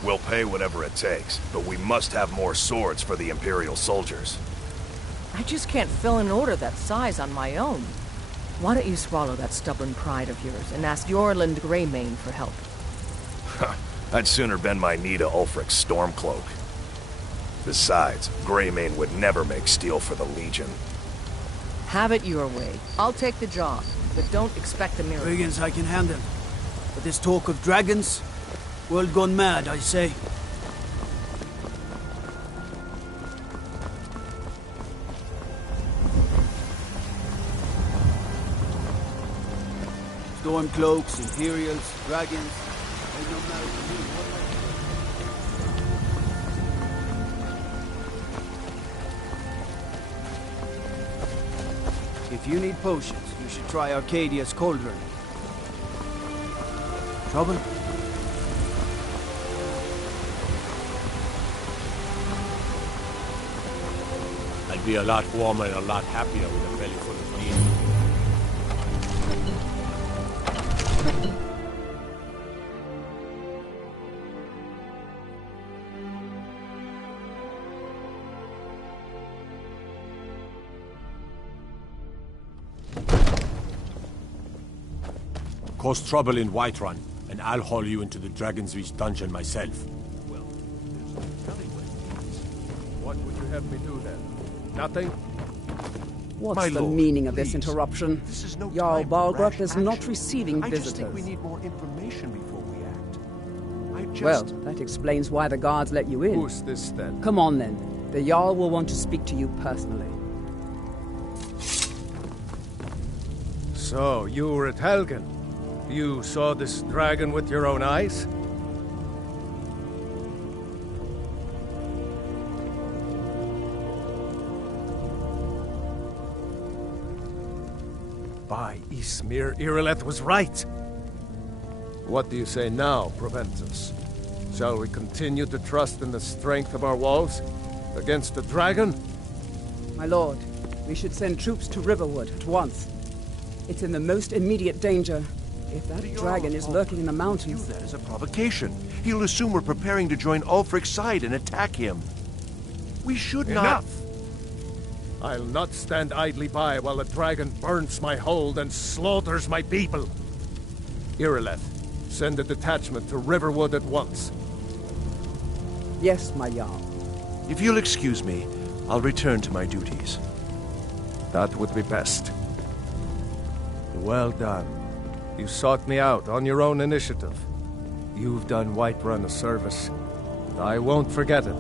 We'll pay whatever it takes, but we must have more swords for the Imperial soldiers. I just can't fill an order that size on my own. Why don't you swallow that stubborn pride of yours and ask Jorland Greymane for help? I'd sooner bend my knee to Ulfric's Stormcloak. Besides, Greymane would never make steel for the Legion. Have it your way. I'll take the job, but don't expect a miracle. Brigands I can handle. But this talk of dragons? World gone mad, I say. Stormcloaks, Imperials, dragons. They don't matter to me. If you need potions, you should try Arcadia's Cauldron. Trouble? I'd be a lot warmer and a lot happier with a belly full of meat. Cause trouble in Whiterun, and and I'll haul you into the Dragon's Reach dungeon myself. Well, there's no telling what would you have me do then? Nothing? What's My the lord, meaning of please. this interruption? This is no Jarl time for Balgrup rash is not action. receiving I visitors. just think we need more information before we act. Well, that explains why the guards let you in. Who's this then? Come on then. The Jarl will want to speak to you personally. So, you were at Helgen. You saw this dragon with your own eyes? By Ysmir, Irileth was right. What do you say now, Proventus? Shall we continue to trust in the strength of our walls against the dragon? My lord, we should send troops to Riverwood at once. It's in the most immediate danger. If that dragon is lurking in the mountains... View that as a provocation. He'll assume we're preparing to join Ulfric's side and attack him. We should not... Enough! I'll not stand idly by while the dragon burns my hold and slaughters my people. Irileth, send a detachment to Riverwood at once. Yes, my Jarl. If you'll excuse me, I'll return to my duties. That would be best. Well done. You sought me out on your own initiative. You've done Whiterun a service, and I won't forget it.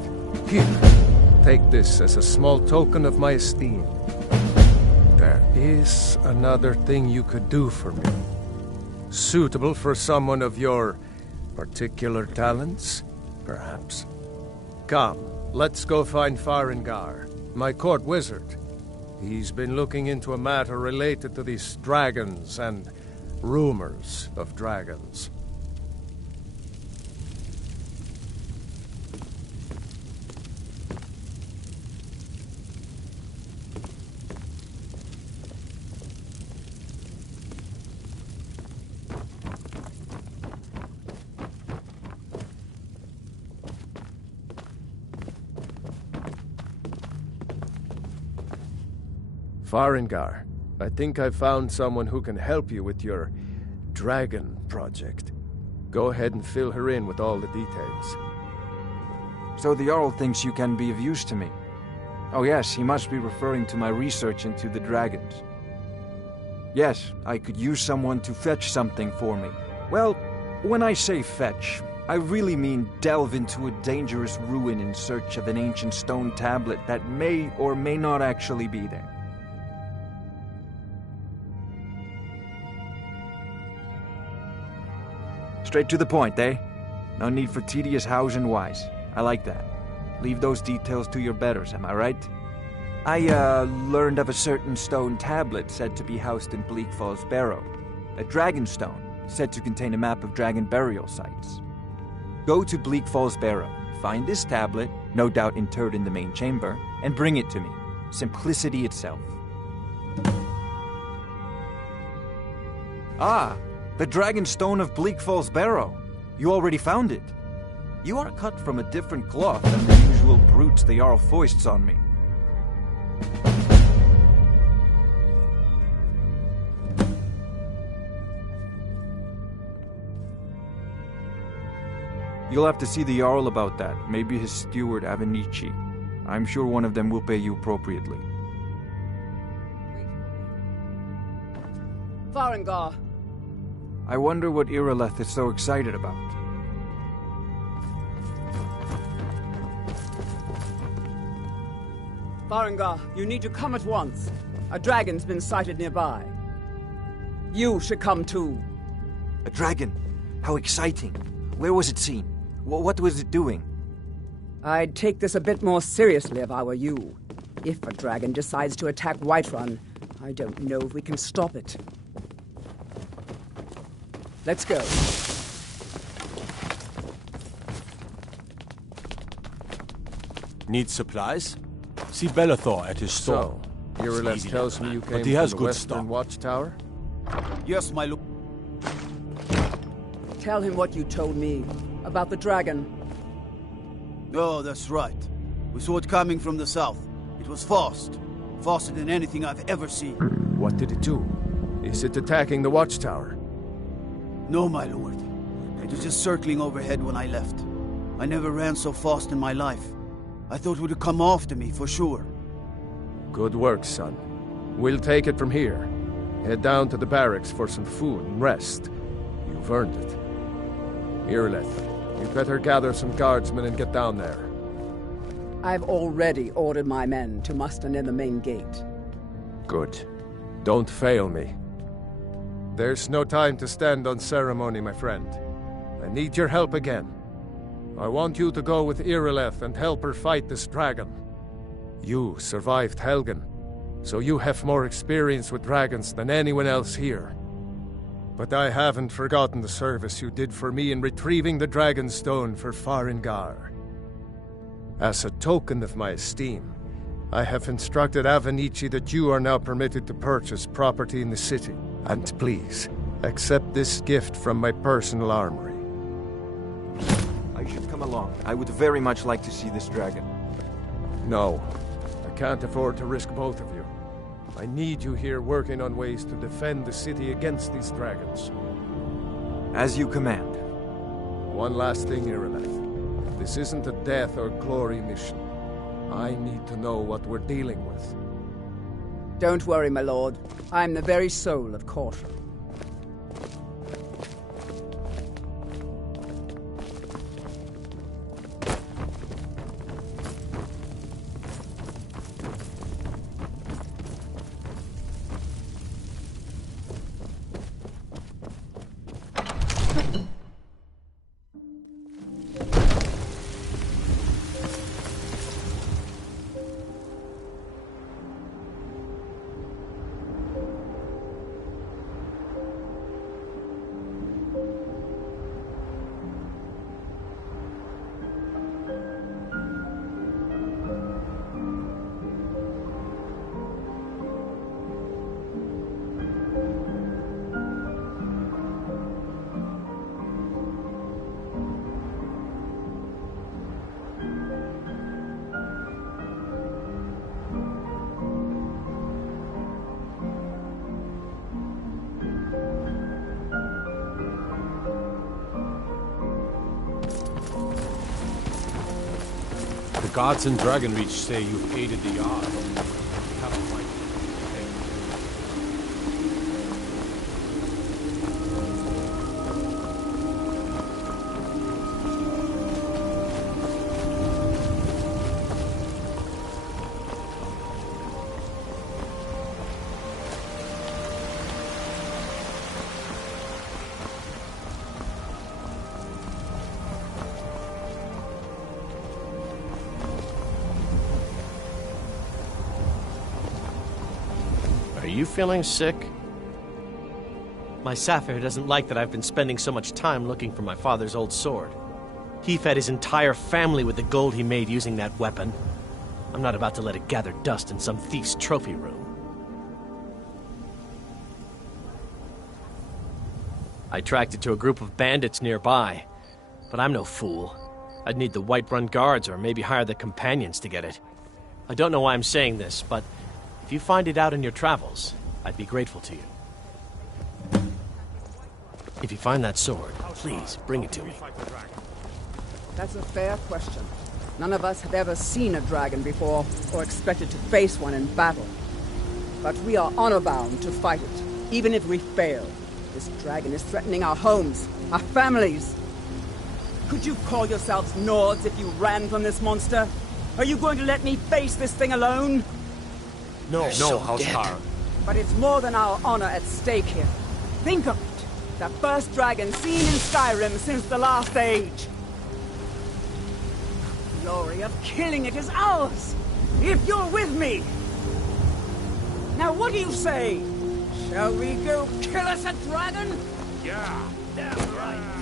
Here, take this as a small token of my esteem. There is another thing you could do for me. Suitable for someone of your particular talents, perhaps. Come, let's go find Farengar, my court wizard. He's been looking into a matter related to these dragons and rumors of dragons. Farengar, I think I found someone who can help you with your dragon project. Go ahead and fill her in with all the details. So the Jarl thinks you can be of use to me. Oh yes, he must be referring to my research into the dragons. Yes, I could use someone to fetch something for me. Well, when I say fetch, I really mean delve into a dangerous ruin in search of an ancient stone tablet that may or may not actually be there. Straight to the point, eh? No need for tedious hows and whys. I like that. Leave those details to your betters, am I right? I, learned of a certain stone tablet said to be housed in Bleak Falls Barrow. A dragon stone, said to contain a map of dragon burial sites. Go to Bleak Falls Barrow, find this tablet, no doubt interred in the main chamber, and bring it to me. Simplicity itself. Ah! The Dragon Stone of Bleak Falls Barrow. You already found it. You are cut from a different cloth than the usual brutes the Jarl foists on me. You'll have to see the Jarl about that, maybe his steward Avenici. I'm sure one of them will pay you appropriately. Farengar! I wonder what Irileth is so excited about. Farengar, you need to come at once. A dragon's been sighted nearby. You should come too. A dragon? How exciting. Where was it seen? What was it doing? I'd take this a bit more seriously if I were you. If a dragon decides to attack Whiterun, I don't know if we can stop it. Let's go. Need supplies? See Bellathor at his store. So, Irileth tells me you came but he has from the good Western stock. Watchtower? Yes, my lord. Tell him what you told me about the dragon. Oh, that's right. We saw it coming from the south. It was fast. Faster than anything I've ever seen. What did it do? Is it attacking the Watchtower? No, my lord. It was just circling overhead when I left. I never ran so fast in my life. I thought it would have come after me, for sure. Good work, son. We'll take it from here. Head down to the barracks for some food and rest. You've earned it. Irileth, you'd better gather some guardsmen and get down there. I've already ordered my men to muster near the main gate. Good. Don't fail me. There's no time to stand on ceremony, my friend. I need your help again. I want you to go with Irileth and help her fight this dragon. You survived Helgen, so you have more experience with dragons than anyone else here. But I haven't forgotten the service you did for me in retrieving the Dragon Stone for Farengar. As a token of my esteem, I have instructed Avenici that you are now permitted to purchase property in the city. And please, accept this gift from my personal armory. I should come along. I would very much like to see this dragon. No, I can't afford to risk both of you. I need you here working on ways to defend the city against these dragons. As you command. One last thing, Irileth. This isn't a death or glory mission. I need to know what we're dealing with. Don't worry, my lord. I'm the very soul of caution. The gods in Dragonreach say you've aided the Jarl. We haven't quite. Are you feeling sick? My Sapphire doesn't like that I've been spending so much time looking for my father's old sword. He fed his entire family with the gold he made using that weapon. I'm not about to let it gather dust in some thief's trophy room. I tracked it to a group of bandits nearby, but I'm no fool. I'd need the Whiterun guards or maybe hire the companions to get it. I don't know why I'm saying this, but if you find it out in your travels, I'd be grateful to you. If you find that sword, please bring it to me. That's a fair question. None of us have ever seen a dragon before, or expected to face one in battle. But we are honor-bound to fight it, even if we fail. This dragon is threatening our homes, our families. Could you call yourselves Nords if you ran from this monster? Are you going to let me face this thing alone? No, Housecar. But it's more than our honor at stake here. Think of it. The first dragon seen in Skyrim since the last age. The glory of killing it is ours, if you're with me. Now what do you say? Shall we go kill us a dragon? Yeah, that's right.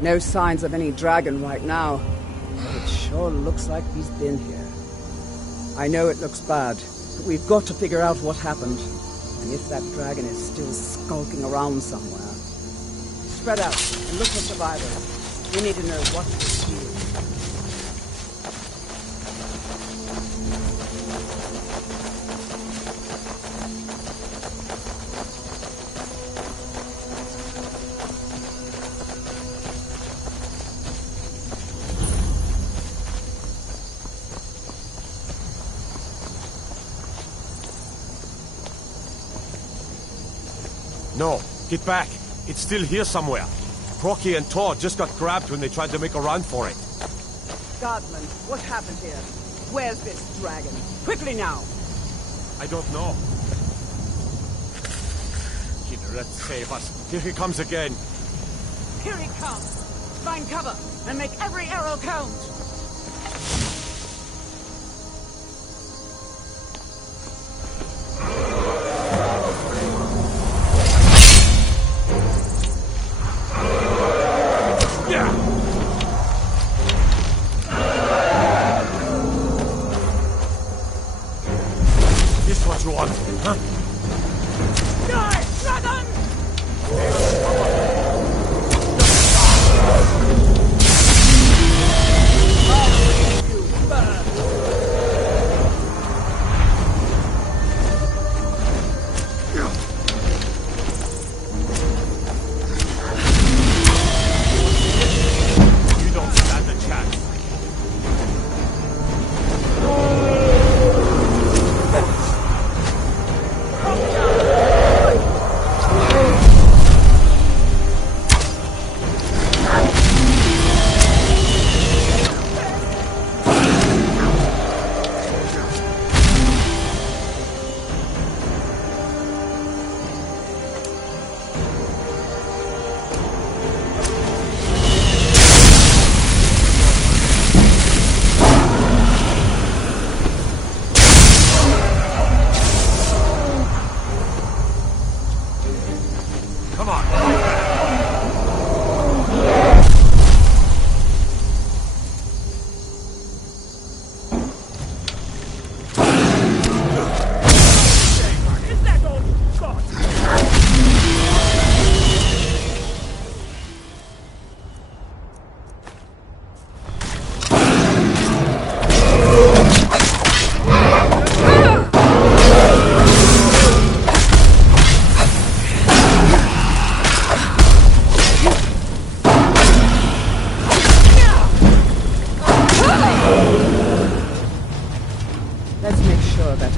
No signs of any dragon right now, but it sure looks like he's been here. I know it looks bad, but we've got to figure out what happened, and if that dragon is still skulking around somewhere. Spread out and look for survivors. We need to know what to do. No, get back. It's still here somewhere. Crocky and Tor just got grabbed when they tried to make a run for it. Guardsman, what happened here? Where's this dragon? Quickly now! I don't know. Kynareth, save us. Here he comes again. Here he comes! Find cover and make every arrow count!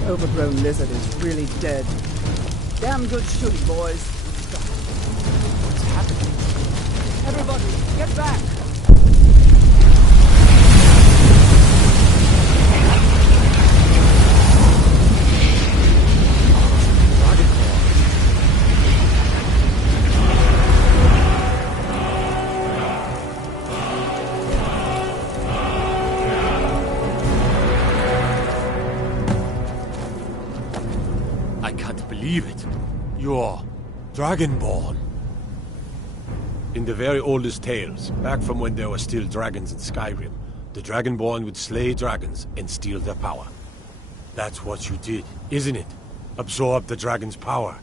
Overgrown lizard is really dead. Damn good shooting, boys. What's happening? Everybody, get back! Believe it. You're Dragonborn. In the very oldest tales, back from when there were still dragons in Skyrim, the Dragonborn would slay dragons and steal their power. That's what you did, isn't it? Absorb the dragon's power.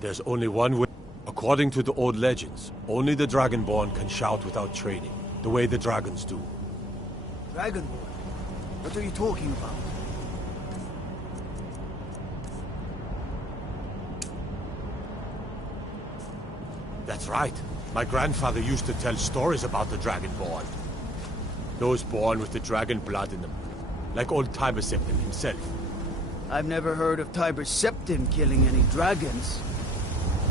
There's only one way. According to the old legends, only the Dragonborn can shout without training, the way the dragons do. Dragonborn? What are you talking about? That's right. My grandfather used to tell stories about the Dragonborn. Those born with the dragon blood in them. Like old Tiber Septim himself. I've never heard of Tiber Septim killing any dragons.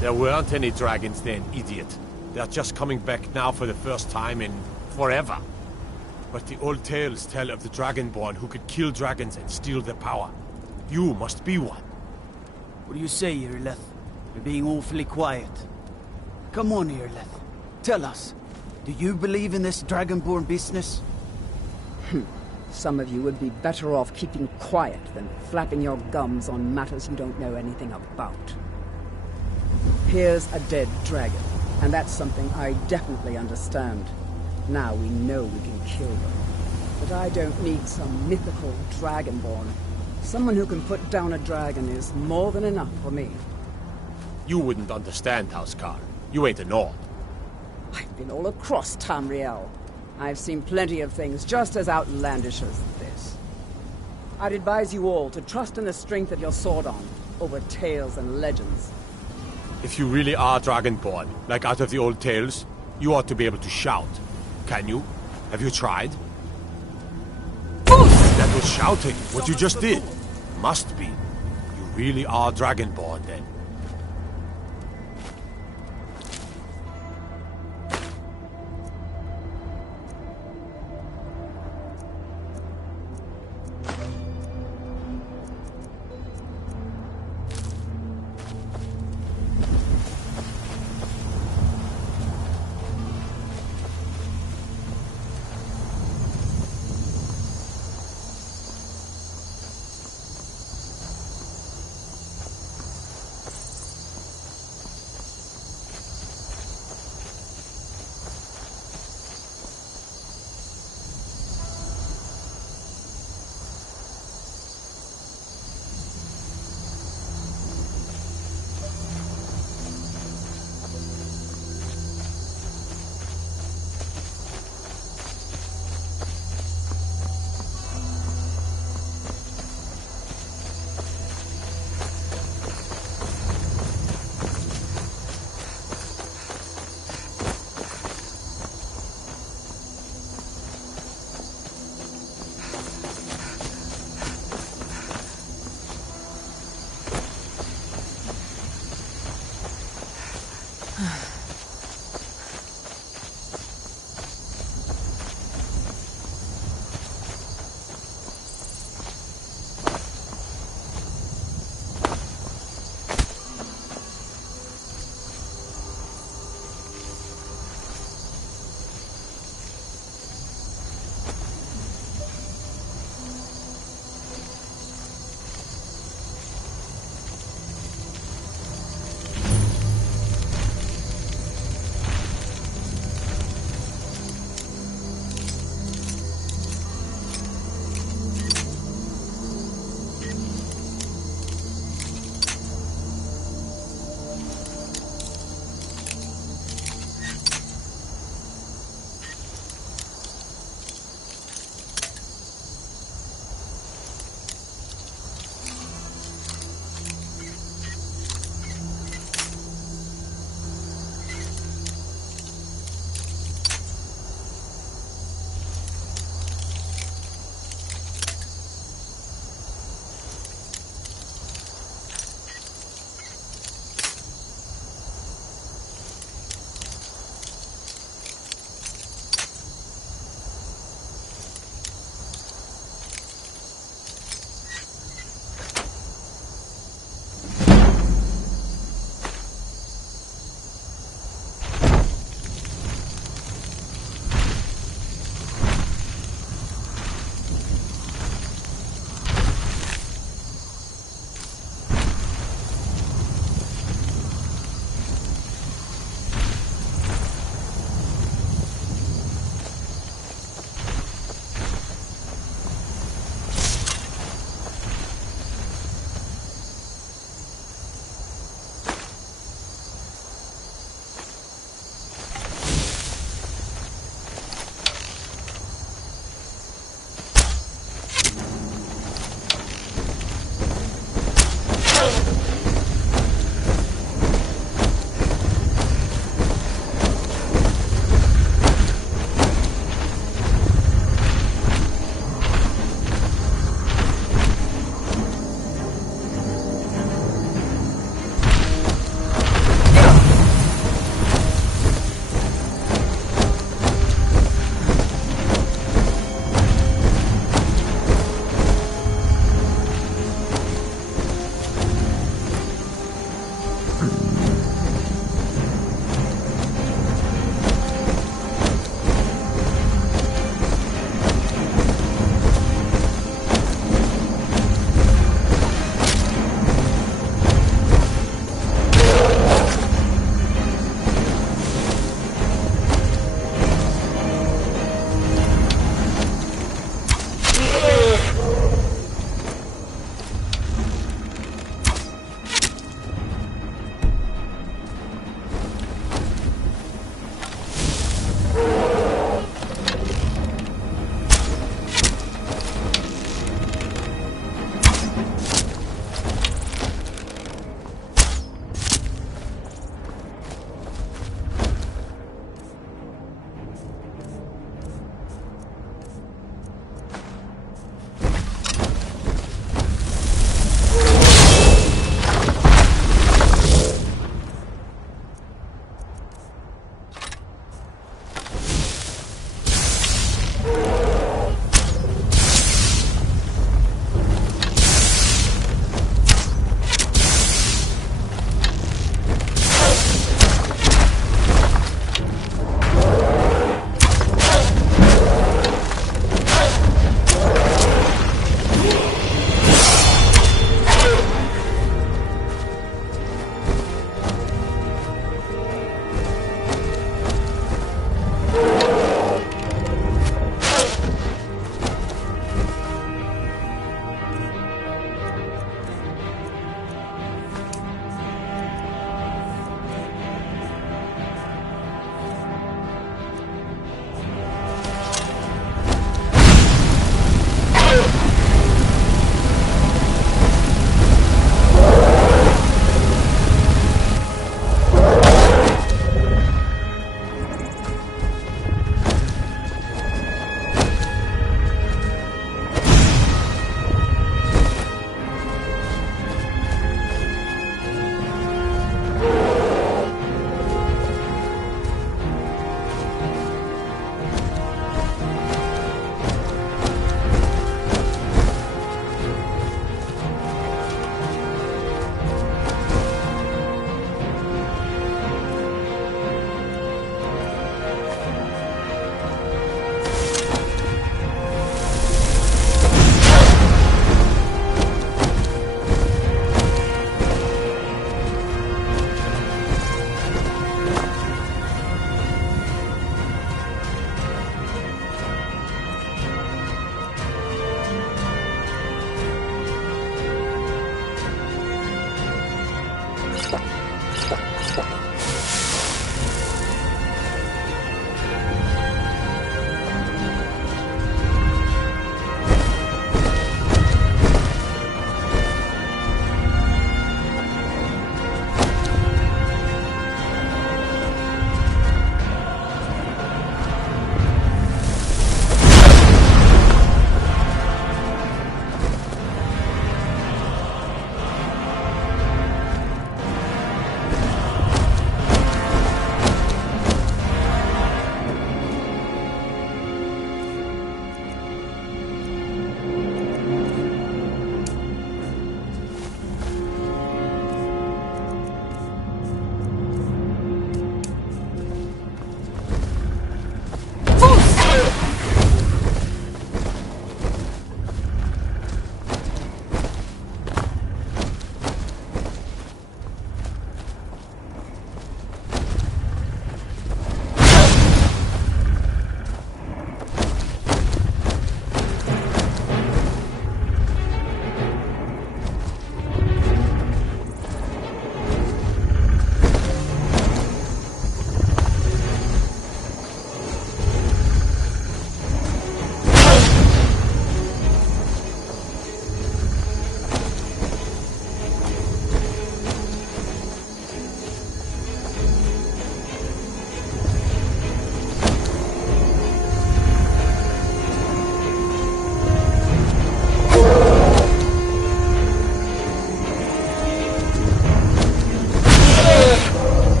There weren't any dragons then, idiot. They're just coming back now for the first time in forever. But the old tales tell of the Dragonborn who could kill dragons and steal their power. You must be one. What do you say, Irleth? You're being awfully quiet. Come on, Irleth. Tell us. Do you believe in this Dragonborn business? Some of you would be better off keeping quiet than flapping your gums on matters you don't know anything about. Here's a dead dragon, and that's something I definitely understand. Now we know we can kill them. But I don't need some mythical dragonborn. Someone who can put down a dragon is more than enough for me. You wouldn't understand, Housecar. You ain't a Nord. I've been all across Tamriel. I've seen plenty of things just as outlandish as this. I'd advise you all to trust in the strength of your sword arm over tales and legends. If you really are Dragonborn, like out of the old tales, you ought to be able to shout. Can you? Have you tried? That was shouting, what you just did. Must be. You really are Dragonborn, then.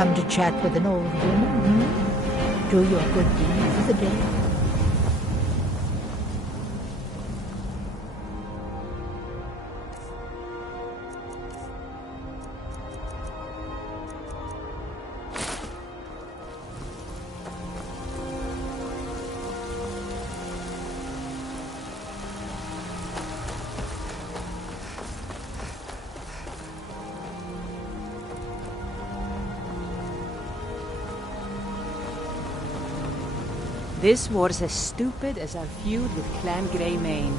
come to chat with an old woman, hmm? Do your good deed for the day. This war's as stupid as our feud with Clan Greymane.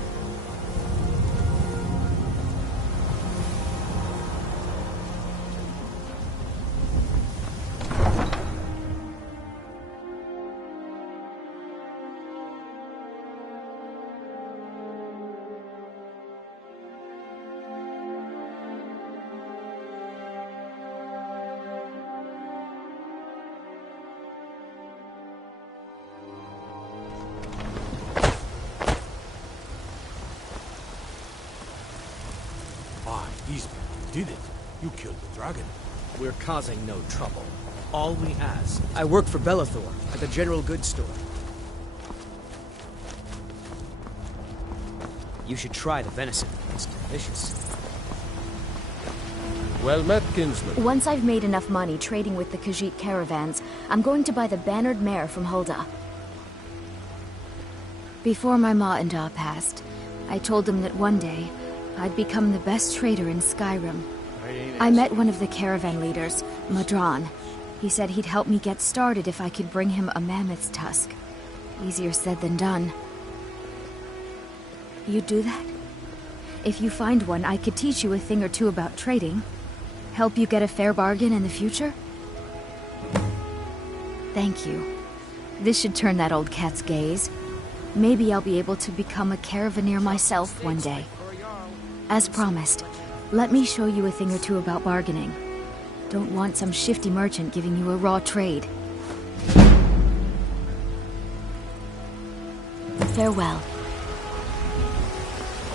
These men did it. You killed the dragon. We're causing no trouble. All we ask. I work for Bellathor at the general goods store. You should try the venison. It's delicious. Well met, kinsman. Once I've made enough money trading with the Khajiit caravans, I'm going to buy the bannered mare from Hulda. Before my ma and Da passed, I told them that one day, I'd become the best trader in Skyrim. I met one of the caravan leaders, Madran. He said he'd help me get started if I could bring him a mammoth's tusk. Easier said than done. You'd do that? If you find one, I could teach you a thing or two about trading. Help you get a fair bargain in the future? Thank you. This should turn that old cat's gaze. Maybe I'll be able to become a caravaneer myself one day. As promised, let me show you a thing or two about bargaining. Don't want some shifty merchant giving you a raw trade. Farewell.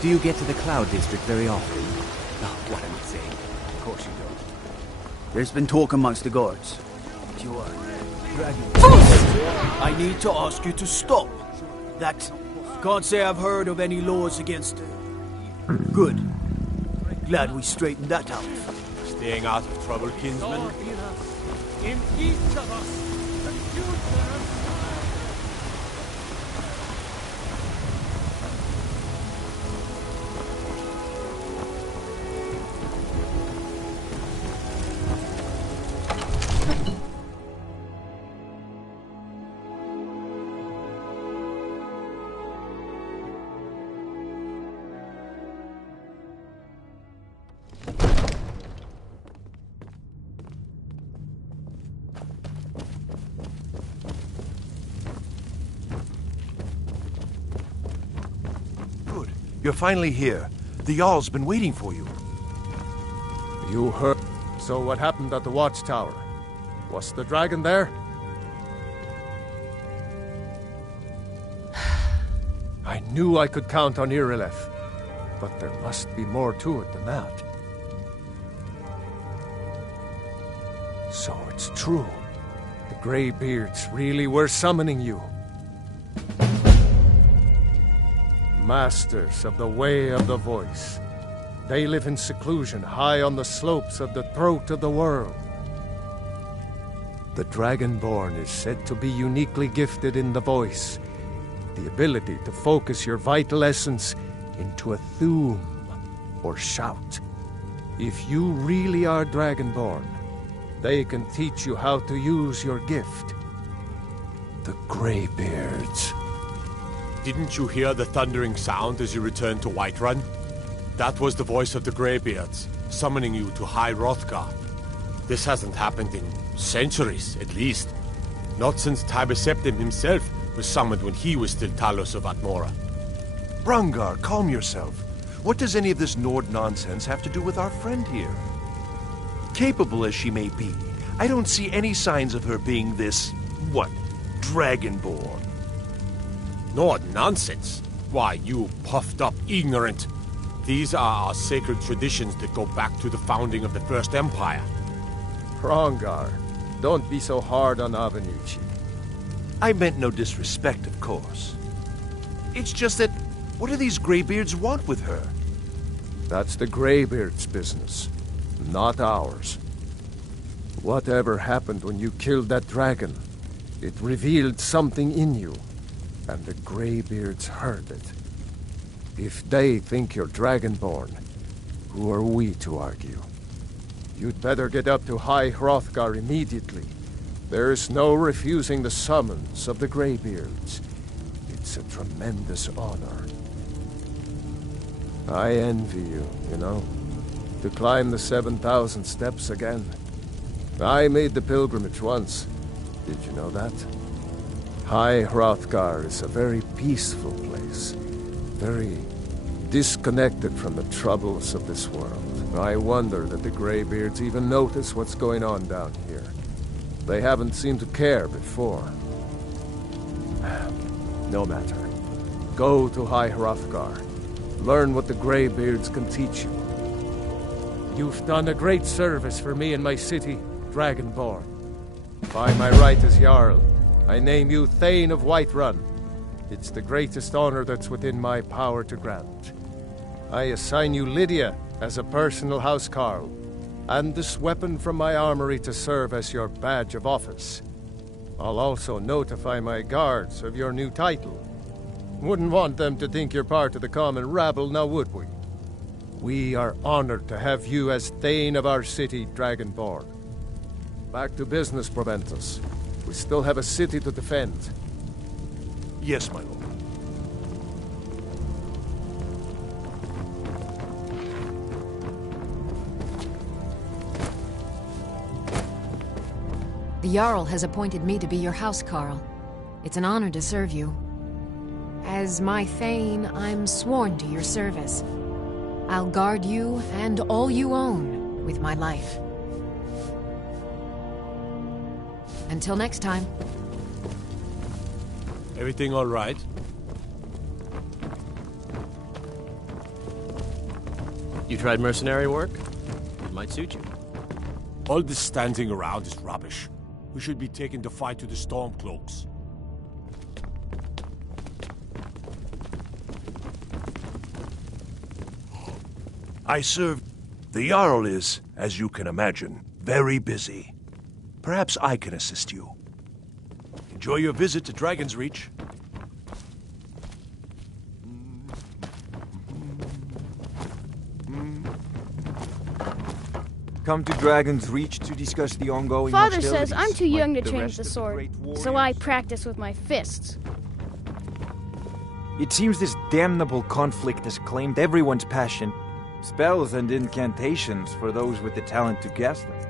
Do you get to the Cloud District very often? Oh, what am I saying? Of course you don't. There's been talk amongst the guards. But you are dragging. I need to ask you to stop. That can't say I've heard of any laws against. Good. Glad we straightened that out. Staying out of trouble, kinsman. In each of us, the future of You're finally here. The Jarl's been waiting for you. You heard. So what happened at the watchtower? Was the dragon there? I knew I could count on Irileth, but there must be more to it than that. So it's true. The Greybeards really were summoning you. Masters of the Way of the Voice. They live in seclusion high on the slopes of the throat of the world. The Dragonborn is said to be uniquely gifted in the voice, the ability to focus your vital essence into a thum, or shout. If you really are Dragonborn, they can teach you how to use your gift. The Greybeards. Didn't you hear the thundering sound as you returned to Whiterun? That was the voice of the Greybeards, summoning you to High Hrothgar. This hasn't happened in centuries, at least. Not since Tiber Septim himself was summoned when he was still Talos of Atmora. Brungar, calm yourself. What does any of this Nord nonsense have to do with our friend here? Capable as she may be, I don't see any signs of her being this, Dragonborn. Nord nonsense? Why, you puffed up ignorant. These are our sacred traditions that go back to the founding of the First Empire. Hrongar, don't be so hard on Avenucci. I meant no disrespect, of course. It's just that, what do these Greybeards want with her? That's the Greybeards' business, not ours. Whatever happened when you killed that dragon, it revealed something in you, and the Greybeards heard it. If they think you're Dragonborn, who are we to argue? You'd better get up to High Hrothgar immediately. There's no refusing the summons of the Greybeards. It's a tremendous honor. I envy you, you know, to climb the 7,000 steps again. I made the pilgrimage once. Did you know that? High Hrothgar is a very peaceful place. Very disconnected from the troubles of this world. I wonder that the Greybeards even notice what's going on down here. They haven't seemed to care before. No matter. Go to High Hrothgar. Learn what the Greybeards can teach you. You've done a great service for me and my city, Dragonborn. By my right as Jarl, I name you Thane of Whiterun. It's the greatest honor that's within my power to grant. I assign you Lydia as a personal housecarl, and this weapon from my armory to serve as your badge of office. I'll also notify my guards of your new title. Wouldn't want them to think you're part of the common rabble, now would we? We are honored to have you as Thane of our city, Dragonborn. Back to business, Proventus. We still have a city to defend. Yes, my lord. The Jarl has appointed me to be your housecarl. It's an honor to serve you. As my Thane, I'm sworn to your service. I'll guard you and all you own with my life. Until next time. Everything all right? You tried mercenary work? It might suit you. All this standing around is rubbish. We should be taking the fight to the Stormcloaks. I served. The Jarl is, as you can imagine, very busy. Perhaps I can assist you. Enjoy your visit to Dragon's Reach. Come to Dragon's Reach to discuss the ongoing Father hostilities, says I'm too young like to the change rest the of sword, great so I practice with my fists. It seems this damnable conflict has claimed everyone's passion. Spells and incantations for those with the talent to cast them.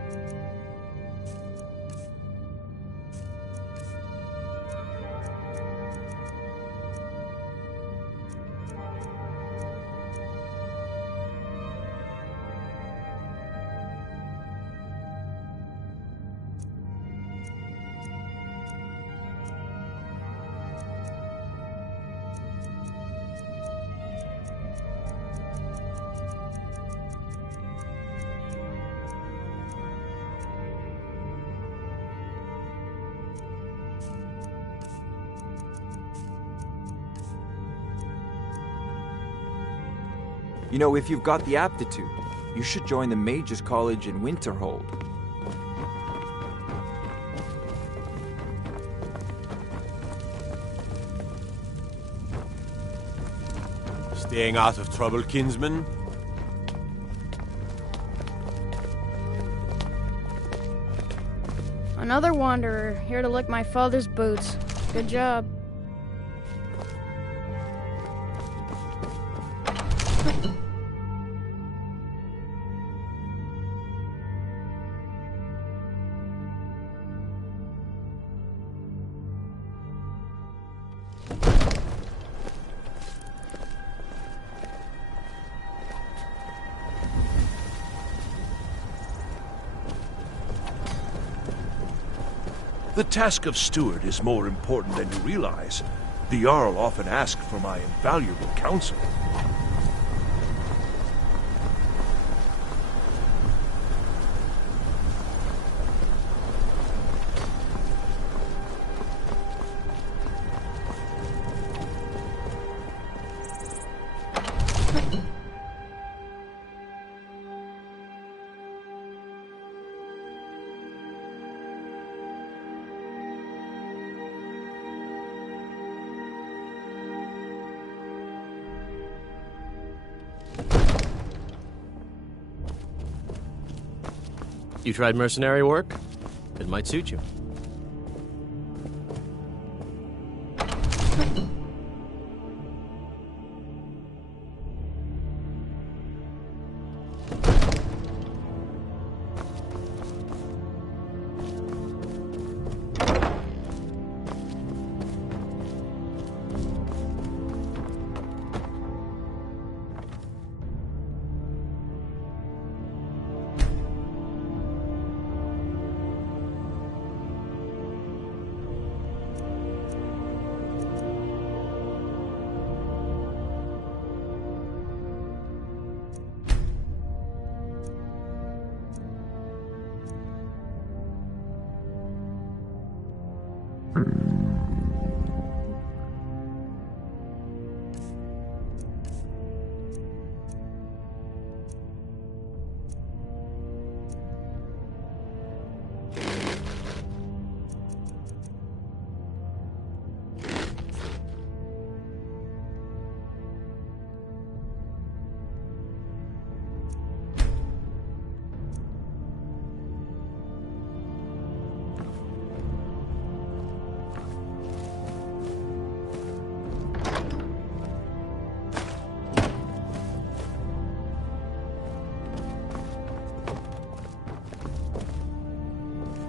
You know, if you've got the aptitude, you should join the Mages College in Winterhold. Staying out of trouble, kinsman? Another wanderer, here to lick my father's boots. Good job. The task of steward is more important than you realize. The Jarl often asks for my invaluable counsel. You tried mercenary work? It might suit you.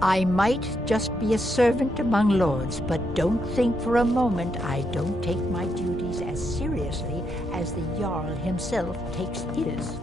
I might just be a servant among lords, but don't think for a moment I don't take my duties as seriously as the Jarl himself takes his.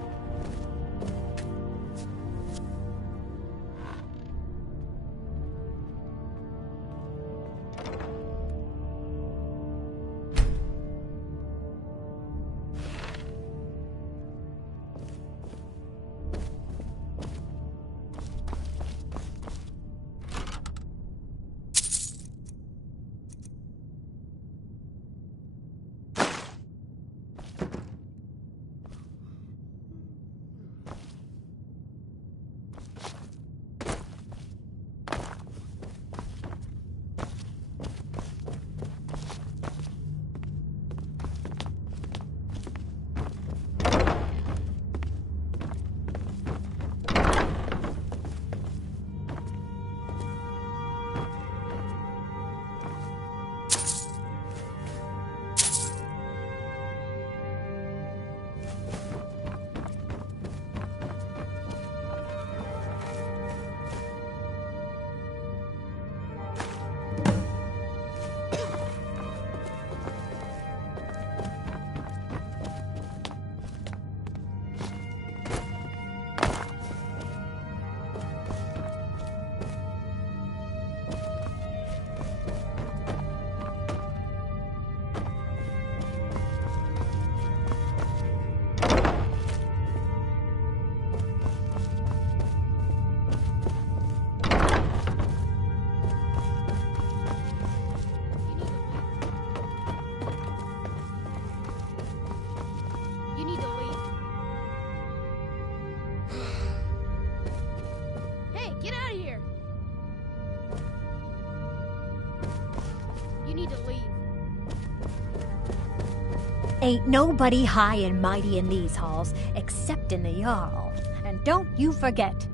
Ain't nobody high and mighty in these halls, except in the Jarl. And don't you forget.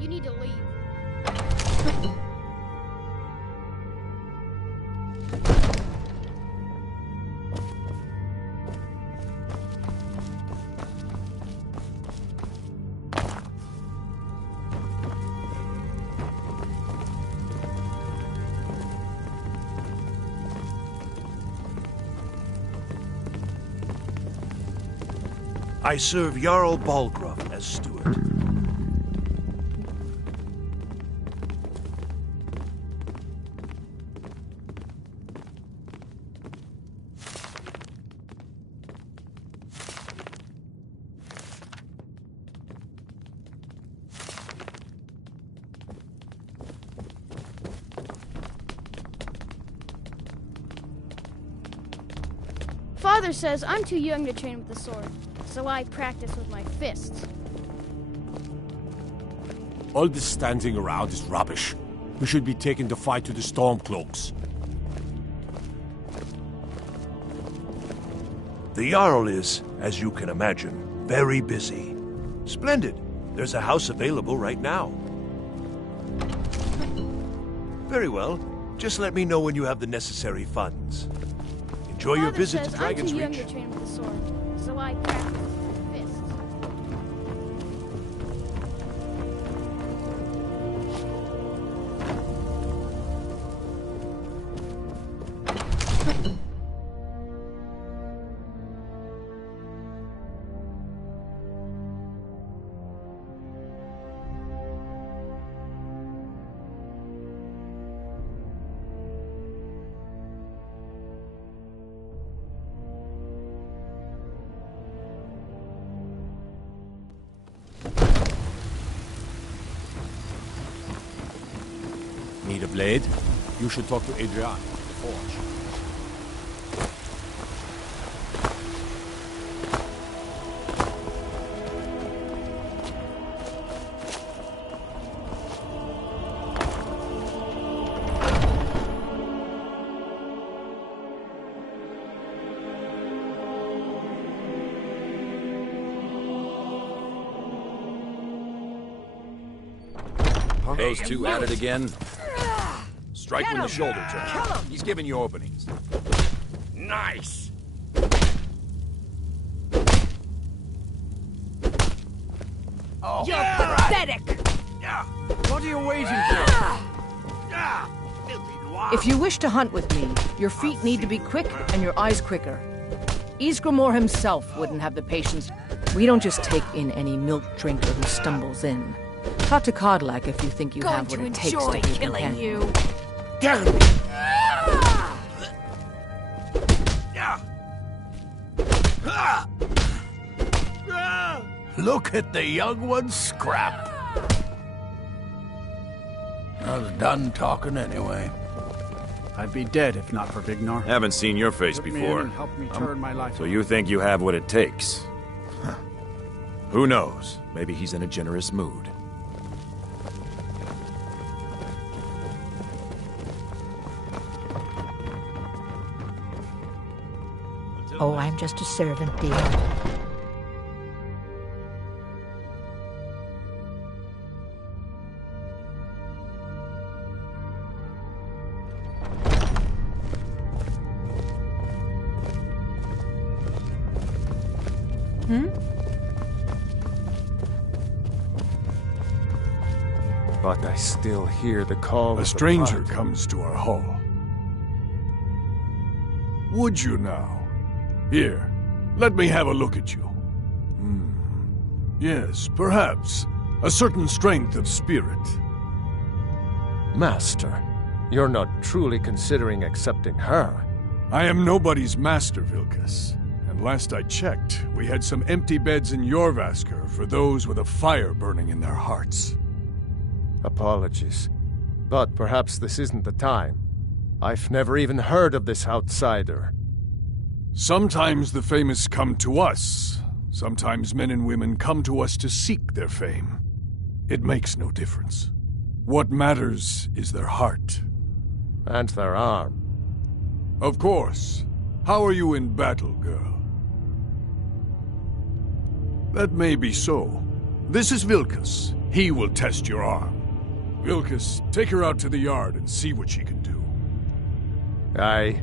You need to leave. I serve Jarl Balgruuf as steward. Father says I'm too young to train with the sword, so I practice with my fists. All this standing around is rubbish. We should be taking the fight to the Stormcloaks. The Jarl is, as you can imagine, very busy. Splendid. There's a house available right now. Very well. Just let me know when you have the necessary funds. Enjoy your visit to Dragon's Reach. I'm too young to train with the sword, so I practice with my fists. Need a blade? You should talk to Adrian at the forge. Those two at it again? Strike when the shoulder turns. He's giving you openings. Nice! Oh. You're pathetic! What are you waiting for? If you wish to hunt with me, your feet need to be quick and your eyes quicker. Ysgramor himself wouldn't have the patience. We don't just take in any milk drinker who stumbles in. Talk to Kodlak if you think you have what it takes to be a companion. Damn! Look at the young one scrap. I was done talking anyway. I'd be dead if not for Vignar. Haven't seen your face Took me in before. and helped me turn my life So around. you think you have what it takes? Huh. Who knows? Maybe he's in a generous mood. Oh, I'm just a servant, dear. But I still hear the call. A stranger comes to our hall. Would you now? Here, let me have a look at you. Yes, perhaps. A certain strength of spirit. Master, you're not truly considering accepting her. I am nobody's master, Vilkas. And last I checked, we had some empty beds in Jorvaskr for those with a fire burning in their hearts. Apologies, but perhaps this isn't the time. I've never even heard of this outsider. Sometimes the famous come to us. Sometimes men and women come to us to seek their fame. It makes no difference. What matters is their heart. And their arm. Of course. How are you in battle, girl? That may be so. This is Vilkas. He will test your arm. Vilkas, take her out to the yard and see what she can do. Aye.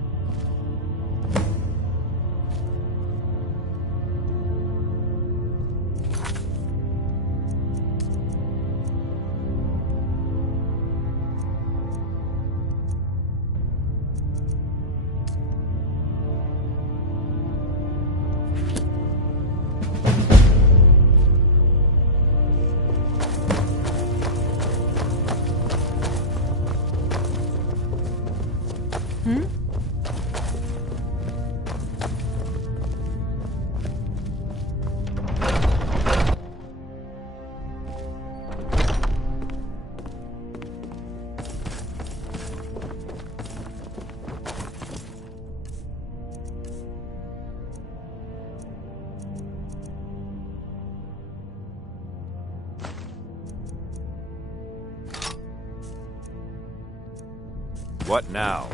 What now?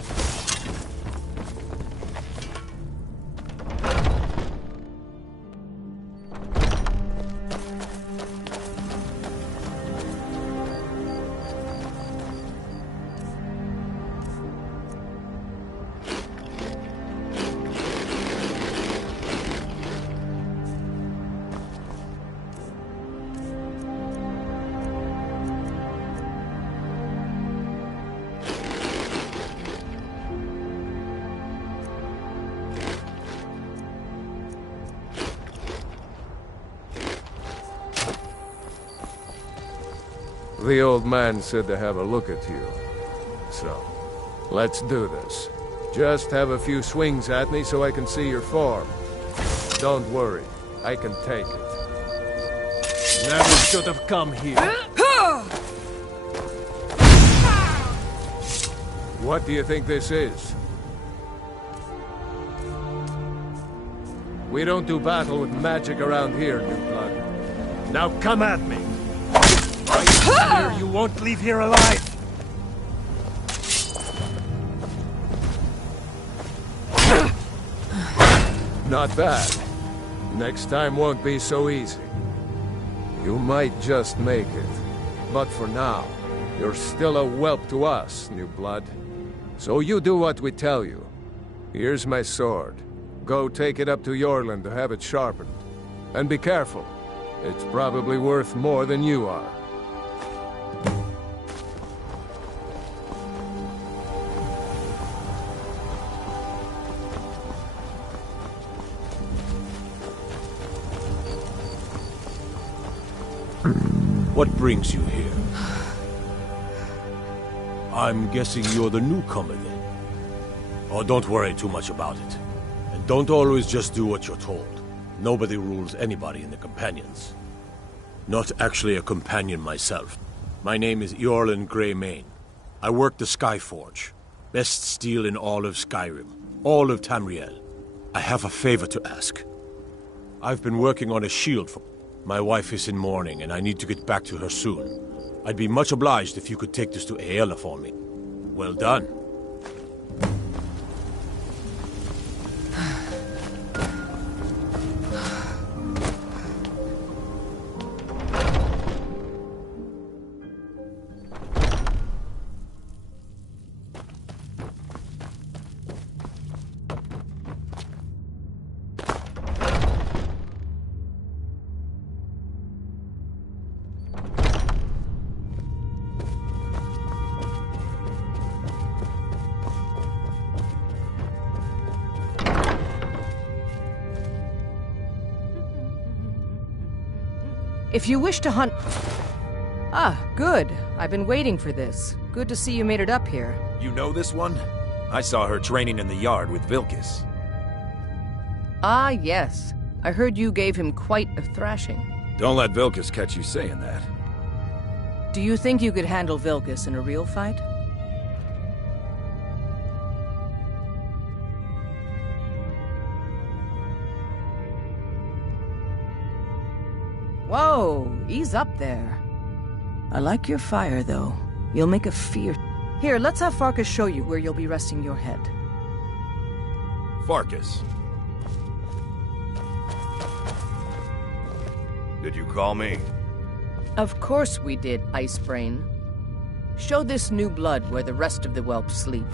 The old man said to have a look at you. So, let's do this. Just have a few swings at me so I can see your form. Don't worry, I can take it. Never should have come here. What do you think this is? We don't do battle with magic around here, new blood. Now come at me! I swear you won't leave here alive! Not bad. Next time won't be so easy. You might just make it. But for now, you're still a whelp to us, new blood. So you do what we tell you. Here's my sword. Go take it up to Yorland to have it sharpened. And be careful. It's probably worth more than you are. What brings you here? I'm guessing you're the newcomer then. Oh, don't worry too much about it. And don't always just do what you're told. Nobody rules anybody in the Companions. Not actually a companion myself. My name is Eorlin Greymane. I work the Skyforge. Best steel in all of Skyrim. All of Tamriel. I have a favor to ask. I've been working on a shield for... My wife is in mourning, and I need to get back to her soon. I'd be much obliged if you could take this to Aela for me. Well done. If you wish to hunt... Ah, good. I've been waiting for this. Good to see you made it up here. You know this one? I saw her training in the yard with Vilkis. Ah, yes. I heard you gave him quite a thrashing. Don't let Vilkis catch you saying that. Do you think you could handle Vilkis in a real fight? Whoa, ease up there. I like your fire, though. You'll make a fear. Here, let's have Farkas show you where you'll be resting your head. Farkas. Did you call me? Of course we did, Icebrain. Show this new blood where the rest of the whelps sleep.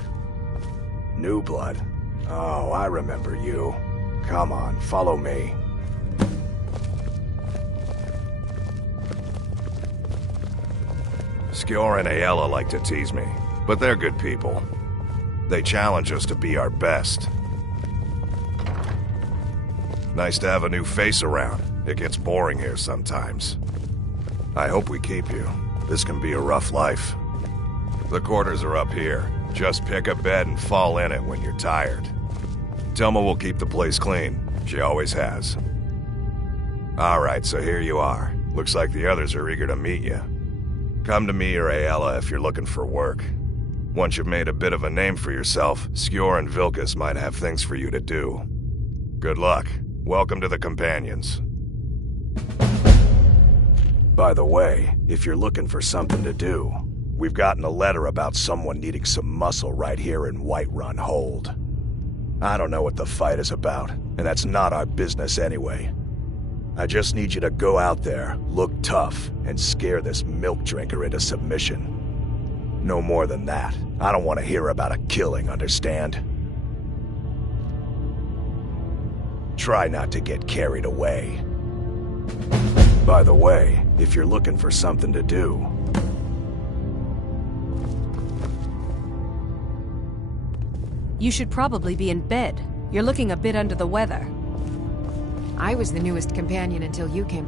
New blood? Oh, I remember you. Come on, follow me. Skjor and Aela like to tease me, but they're good people. They challenge us to be our best. Nice to have a new face around. It gets boring here sometimes. I hope we keep you. This can be a rough life. The quarters are up here. Just pick a bed and fall in it when you're tired. Telma will keep the place clean. She always has. Alright, so here you are. Looks like the others are eager to meet you. Come to me or Aela if you're looking for work. Once you've made a bit of a name for yourself, Skjor and Vilkis might have things for you to do. Good luck. Welcome to the Companions. By the way, if you're looking for something to do, we've gotten a letter about someone needing some muscle right here in Whiterun Hold. I don't know what the fight is about, and that's not our business anyway. I just need you to go out there, look tough, and scare this milk drinker into submission. No more than that. I don't want to hear about a killing, understand? Try not to get carried away. By the way, if you're looking for something to do... You should probably be in bed. You're looking a bit under the weather. I was the newest companion until you came.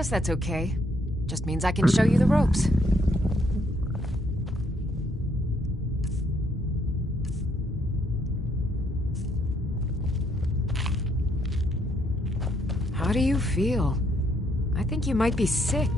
guess that's okay. Just means I can show you the ropes. How do you feel? I think you might be sick.